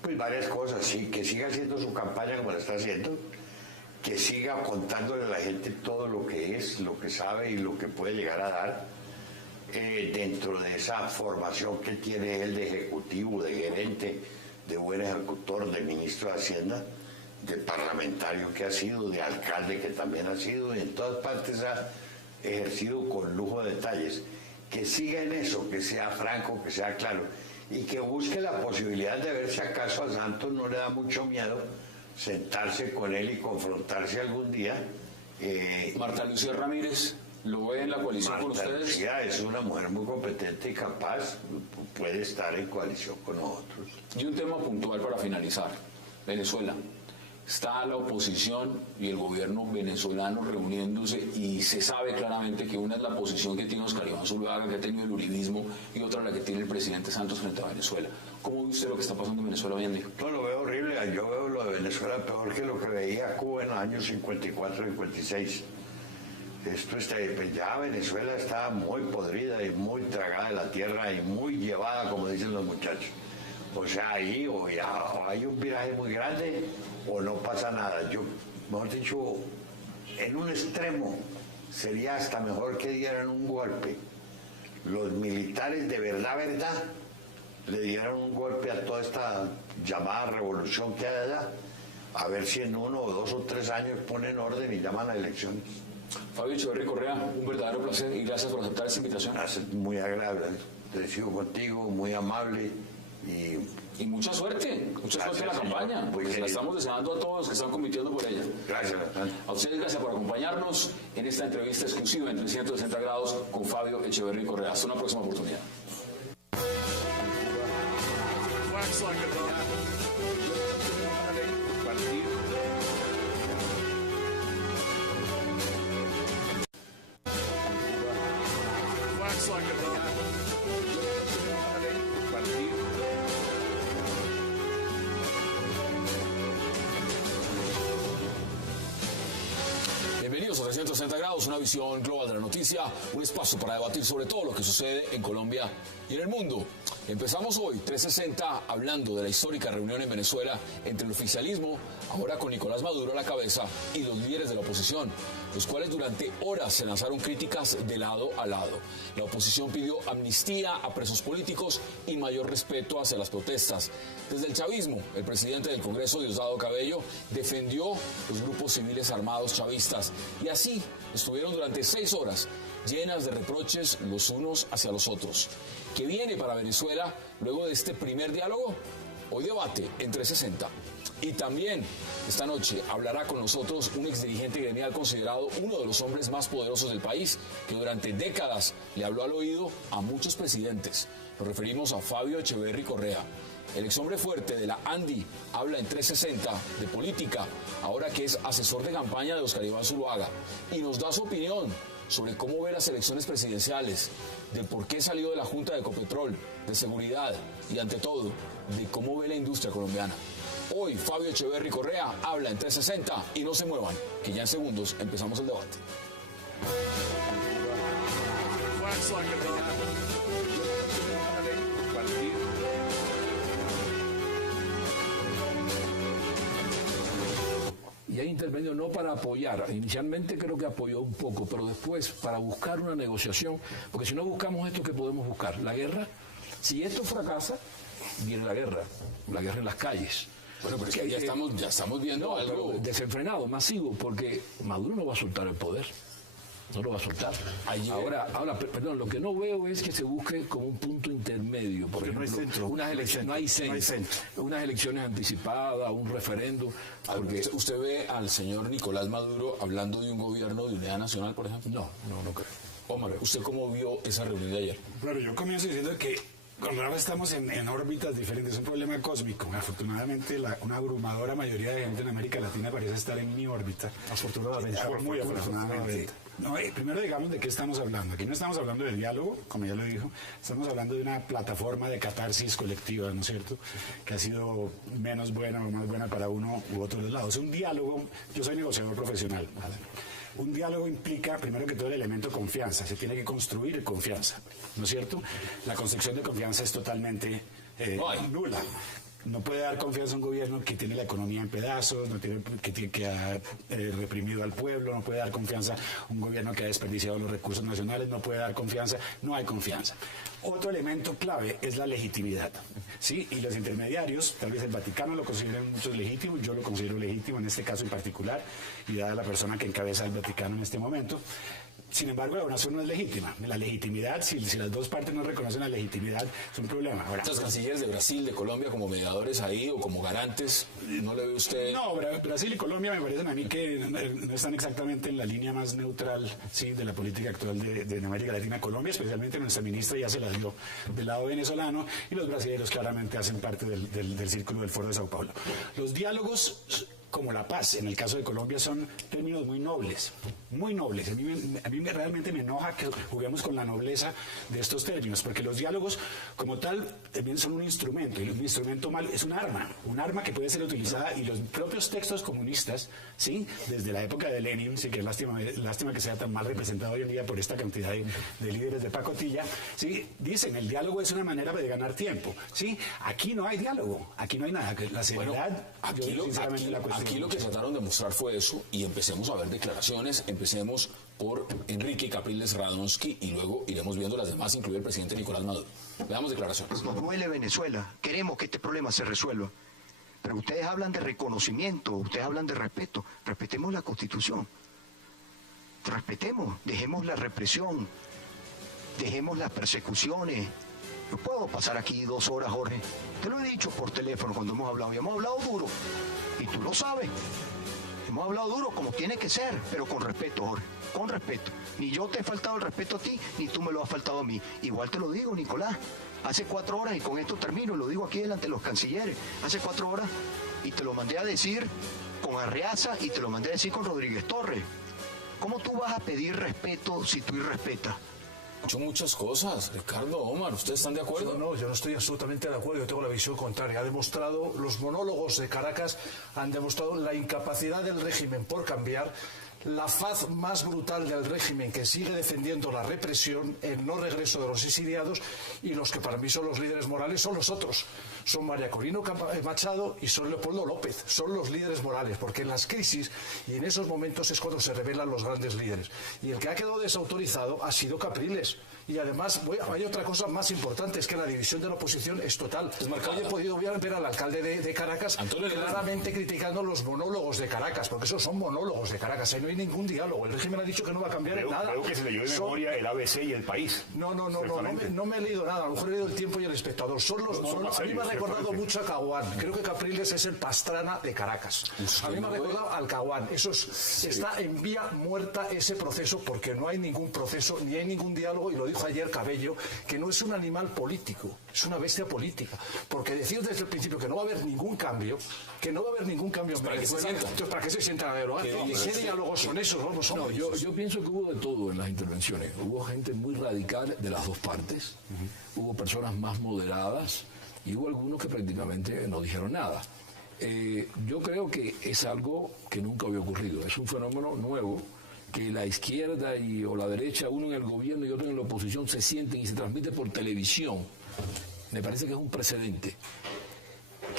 Pues varias cosas, sí, que siga haciendo su campaña como la está haciendo, que siga contándole a la gente todo lo que es, lo que sabe y lo que puede llegar a dar, dentro de esa formación que tiene él de ejecutivo, de gerente, de buen ejecutor, de ministro de Hacienda, de parlamentario que ha sido, de alcalde que también ha sido, y en todas partes ha ejercido con lujo de detalles. Que siga en eso, que sea franco, que sea claro, y que busque la posibilidad de ver si acaso a Santos no le da mucho miedo sentarse con él y confrontarse algún día. Marta Lucía Ramírez, ¿lo ve en la coalición con Marta ustedes? Lucía es una mujer muy competente y capaz, puede estar en coalición con nosotros. Y un tema puntual para finalizar. Venezuela. Está la oposición y el gobierno venezolano reuniéndose y se sabe claramente que una es la posición que tiene Oscar Iván Zuluaga, que ha tenido el uribismo, y otra la que tiene el presidente Santos frente a Venezuela. ¿Cómo ve usted lo que está pasando en Venezuela hoy en día? No, lo veo horrible. Yo veo lo de Venezuela peor que lo que veía Cuba en los años 54 y 56. Pues ya Venezuela está muy podrida y muy tragada de la tierra y muy llevada, como dicen los muchachos. O sea, ahí o ya hay un viraje muy grande o no pasa nada. Yo, mejor dicho, en un extremo sería hasta mejor que dieran un golpe. Los militares de verdad, le dieran un golpe a toda esta llamada revolución que hay allá, a ver si en 1 o 2 o 3 años ponen orden y llaman a elecciones. Fabio Echeverry Correa, un verdadero placer y gracias por aceptar esta invitación. Muy agradable, te sigo contigo, muy amable y mucha suerte en la campaña, porque la estamos deseando a todos los que están compitiendo por ella. Gracias. A ustedes gracias por acompañarnos en esta entrevista exclusiva en 360 grados con Fabio Echeverry Correa. Hasta una próxima oportunidad. Bienvenidos a 360 grados, una visión global de la noticia, un espacio para debatir sobre todo lo que sucede en Colombia y en el mundo. Empezamos hoy 360 hablando de la histórica reunión en Venezuela entre el oficialismo, ahora con Nicolás Maduro a la cabeza, y los líderes de la oposición, los cuales durante horas se lanzaron críticas de lado a lado. La oposición pidió amnistía a presos políticos y mayor respeto hacia las protestas. Desde el chavismo, el presidente del Congreso, Diosdado Cabello, defendió los grupos civiles armados chavistas, y así estuvieron durante 6 horas llenas de reproches los unos hacia los otros. ¿Qué viene para Venezuela luego de este primer diálogo? Hoy debate en 360. Y también esta noche hablará con nosotros un exdirigente gremial considerado uno de los hombres más poderosos del país, que durante décadas le habló al oído a muchos presidentes. Nos referimos a Fabio Echeverry Correa. El exhombre fuerte de la ANDI habla en 360 de política, ahora que es asesor de campaña de Oscar Iván Zuluaga, y nos da su opinión sobre cómo ve las elecciones presidenciales, de por qué salió de la Junta de Ecopetrol, de seguridad y, ante todo, de cómo ve la industria colombiana. Hoy Fabio Echeverry Correa habla en 360 y no se muevan, que ya en segundos empezamos el debate. Y ha intervenido no para apoyar, inicialmente creo que apoyó un poco, pero después para buscar una negociación, porque si no buscamos esto, ¿qué podemos buscar? La guerra. Si esto fracasa, viene la guerra en las calles. Bueno, pero es que ya estamos viendo algo desenfrenado, masivo, porque Maduro no va a soltar el poder. No lo va a soltar. Ahora, perdón, lo que no veo es que se busque como un punto intermedio. Por ejemplo, no hay centro. Unas elecciones, no hay centro. Unas elecciones anticipadas, un referéndum. Porque ¿Usted ve al señor Nicolás Maduro hablando de un gobierno de unidad nacional, por ejemplo? No creo. Omar, ¿usted cómo vio esa reunión de ayer? Claro, yo comienzo diciendo que cuando ahora estamos en órbitas diferentes, es un problema cósmico. Afortunadamente, una abrumadora mayoría de gente en América Latina parece estar en mi órbita. Afortunadamente. Muy afortunadamente. No, primero digamos de qué estamos hablando. Aquí no estamos hablando de diálogo, como ya lo dijo, estamos hablando de una plataforma de catarsis colectiva, ¿no es cierto?, que ha sido menos buena o más buena para uno u otro lado. Es un diálogo, yo soy negociador profesional, ¿vale? Un diálogo implica, primero que todo, el elemento confianza. Se tiene que construir confianza, ¿no es cierto? La construcción de confianza es totalmente nula. No puede dar confianza a un gobierno que tiene la economía en pedazos, que ha reprimido al pueblo, no puede dar confianza a un gobierno que ha desperdiciado los recursos nacionales, no puede dar confianza, no hay confianza. Otro elemento clave es la legitimidad, ¿sí? Y los intermediarios, tal vez el Vaticano lo consideren muchos legítimos, yo lo considero legítimo en este caso en particular, y dada la persona que encabeza el Vaticano en este momento. Sin embargo, la donación no es legítima. La legitimidad, si las dos partes no reconocen la legitimidad, es un problema. Ahora, ¿los cancilleres de Brasil, de Colombia, como mediadores ahí o como garantes, no le ve usted? No, Brasil y Colombia me parecen a mí que no están exactamente en la línea más neutral, sí, de la política actual de América Latina. Colombia, especialmente nuestra ministra, ya se la dio del lado venezolano, y los brasileños claramente hacen parte del círculo del Foro de Sao Paulo. Los diálogos, como la paz, en el caso de Colombia, son términos muy nobles, muy nobles. A mí realmente me enoja que juguemos con la nobleza de estos términos, porque los diálogos, como tal, también son un instrumento, y un instrumento malo es un arma que puede ser utilizada, y los propios textos comunistas, ¿sí?, desde la época de Lenin, sí, que es lástima que sea tan mal representado hoy en día por esta cantidad de líderes de pacotilla, ¿sí?, dicen, el diálogo es una manera de ganar tiempo, ¿sí? Aquí no hay diálogo, aquí no hay nada, la seriedad, aquí lo que trataron de mostrar fue eso, y empecemos a ver declaraciones. Empecemos por Enrique Capriles Radonsky y luego iremos viendo las demás, incluido el presidente Nicolás Maduro. Veamos declaraciones. Nos duele Venezuela, queremos que este problema se resuelva, pero ustedes hablan de reconocimiento, ustedes hablan de respeto. Respetemos la Constitución, respetemos, dejemos la represión, dejemos las persecuciones. No puedo pasar aquí 2 horas, Jorge. Te lo he dicho por teléfono cuando hemos hablado, y hemos hablado duro, y tú lo sabes. Hemos hablado duro como tiene que ser, pero con respeto, Jorge, con respeto. Ni yo te he faltado el respeto a ti, ni tú me lo has faltado a mí. Igual te lo digo, Nicolás, hace 4 horas, y con esto termino, lo digo aquí delante de los cancilleres, hace 4 horas, y te lo mandé a decir con Arreaza, y te lo mandé a decir con Rodríguez Torres. ¿Cómo tú vas a pedir respeto si tú irrespetas? Hecho muchas cosas, Ricardo, Omar, ¿ustedes están de acuerdo? No, yo no estoy absolutamente de acuerdo, yo tengo la visión contraria. Ha demostrado, los monólogos de Caracas han demostrado la incapacidad del régimen por cambiar, la faz más brutal del régimen que sigue defendiendo la represión, el no regreso de los exiliados, y los que para mí son los líderes morales son los otros. Son María Corina Machado y son Leopoldo López, son los líderes morales, porque en las crisis y en esos momentos es cuando se revelan los grandes líderes. Y el que ha quedado desautorizado ha sido Capriles. Y además hay otra cosa más importante, es que la división de la oposición es total. Hoy he podido ver al alcalde de Caracas claramente criticando los monólogos de Caracas, porque esos son monólogos de Caracas, ahí no hay ningún diálogo. El régimen ha dicho que no va a cambiar nada. Creo que se leyó de memoria el ABC y el País. No me he leído nada, a lo mejor he leído El Tiempo y El Espectador. A mí me ha recordado mucho a Caguán. Creo que Capriles es el Pastrana de Caracas. A mí me ha recordado al Caguán. Está en vía muerta ese proceso, porque no hay ningún proceso, ni hay ningún diálogo, y lo dijo ayer Cabello, que no es un animal político, es una bestia política. Porque decir desde el principio que no va a haber ningún cambio, en Venezuela, entonces ¿para qué se sientan a dialogar? ¿Qué diálogos son esos? No, yo pienso que hubo de todo en las intervenciones. Hubo gente muy radical de las dos partes, hubo personas más moderadas, y hubo algunos que prácticamente no dijeron nada. Yo creo que es algo que nunca había ocurrido, es un fenómeno nuevo, que la izquierda o la derecha, uno en el gobierno y otro en la oposición, se sienten y se transmite por televisión. Me parece que es un precedente.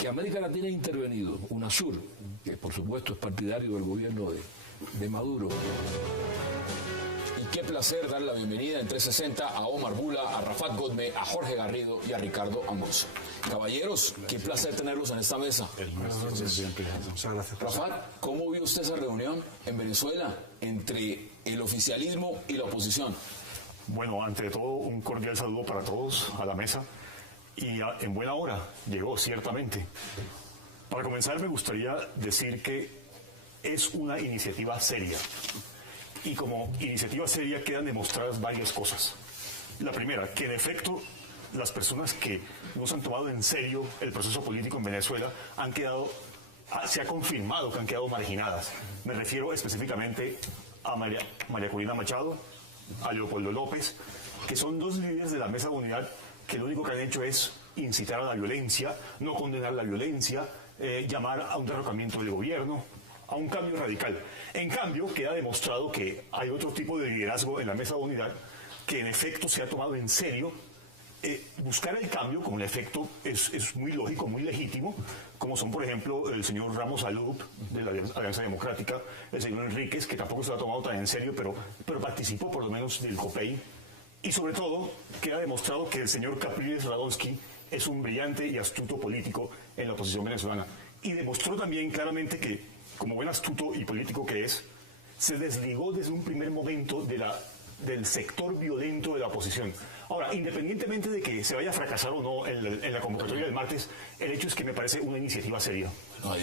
Que América Latina ha intervenido, UNASUR, que por supuesto es partidario del gobierno de Maduro. ¿Y qué placer darle la bienvenida en 360 a Omar Bula, a Rafat Godme, a Jorge Garrido y a Ricardo Amoroso. Caballeros, qué placer tenerlos en esta mesa. Muchas gracias. Rafat, ¿cómo vio usted esa reunión en Venezuela entre el oficialismo y la oposición? Bueno, ante todo, un cordial saludo para todos a la mesa. Y en buena hora llegó, ciertamente. Para comenzar, me gustaría decir que es una iniciativa seria. Y como iniciativa seria quedan demostradas varias cosas. La primera, que en efecto las personas que no se han tomado en serio el proceso político en Venezuela se ha confirmado que han quedado marginadas. Me refiero específicamente a María Corina Machado, a Leopoldo López, que son dos líderes de la Mesa de Unidad que lo único que han hecho es incitar a la violencia, no condenar la violencia, llamar a un derrocamiento del gobierno, a un cambio radical. En cambio, queda demostrado que hay otro tipo de liderazgo en la Mesa de Unidad que en efecto se ha tomado en serio buscar el cambio, como en efecto es muy lógico, muy legítimo, como son, por ejemplo, el señor Ramos Alup, de la Alianza Democrática, el señor Enríquez, que tampoco se lo ha tomado tan en serio, pero participó por lo menos del COPEI, y sobre todo queda demostrado que el señor Capriles Radonsky es un brillante y astuto político en la oposición venezolana, y demostró también claramente que, como buen astuto y político que es, se desligó desde un primer momento del sector violento de la oposición. Ahora, independientemente de que se vaya a fracasar o no en la convocatoria del martes, el hecho es que me parece una iniciativa seria. Ay,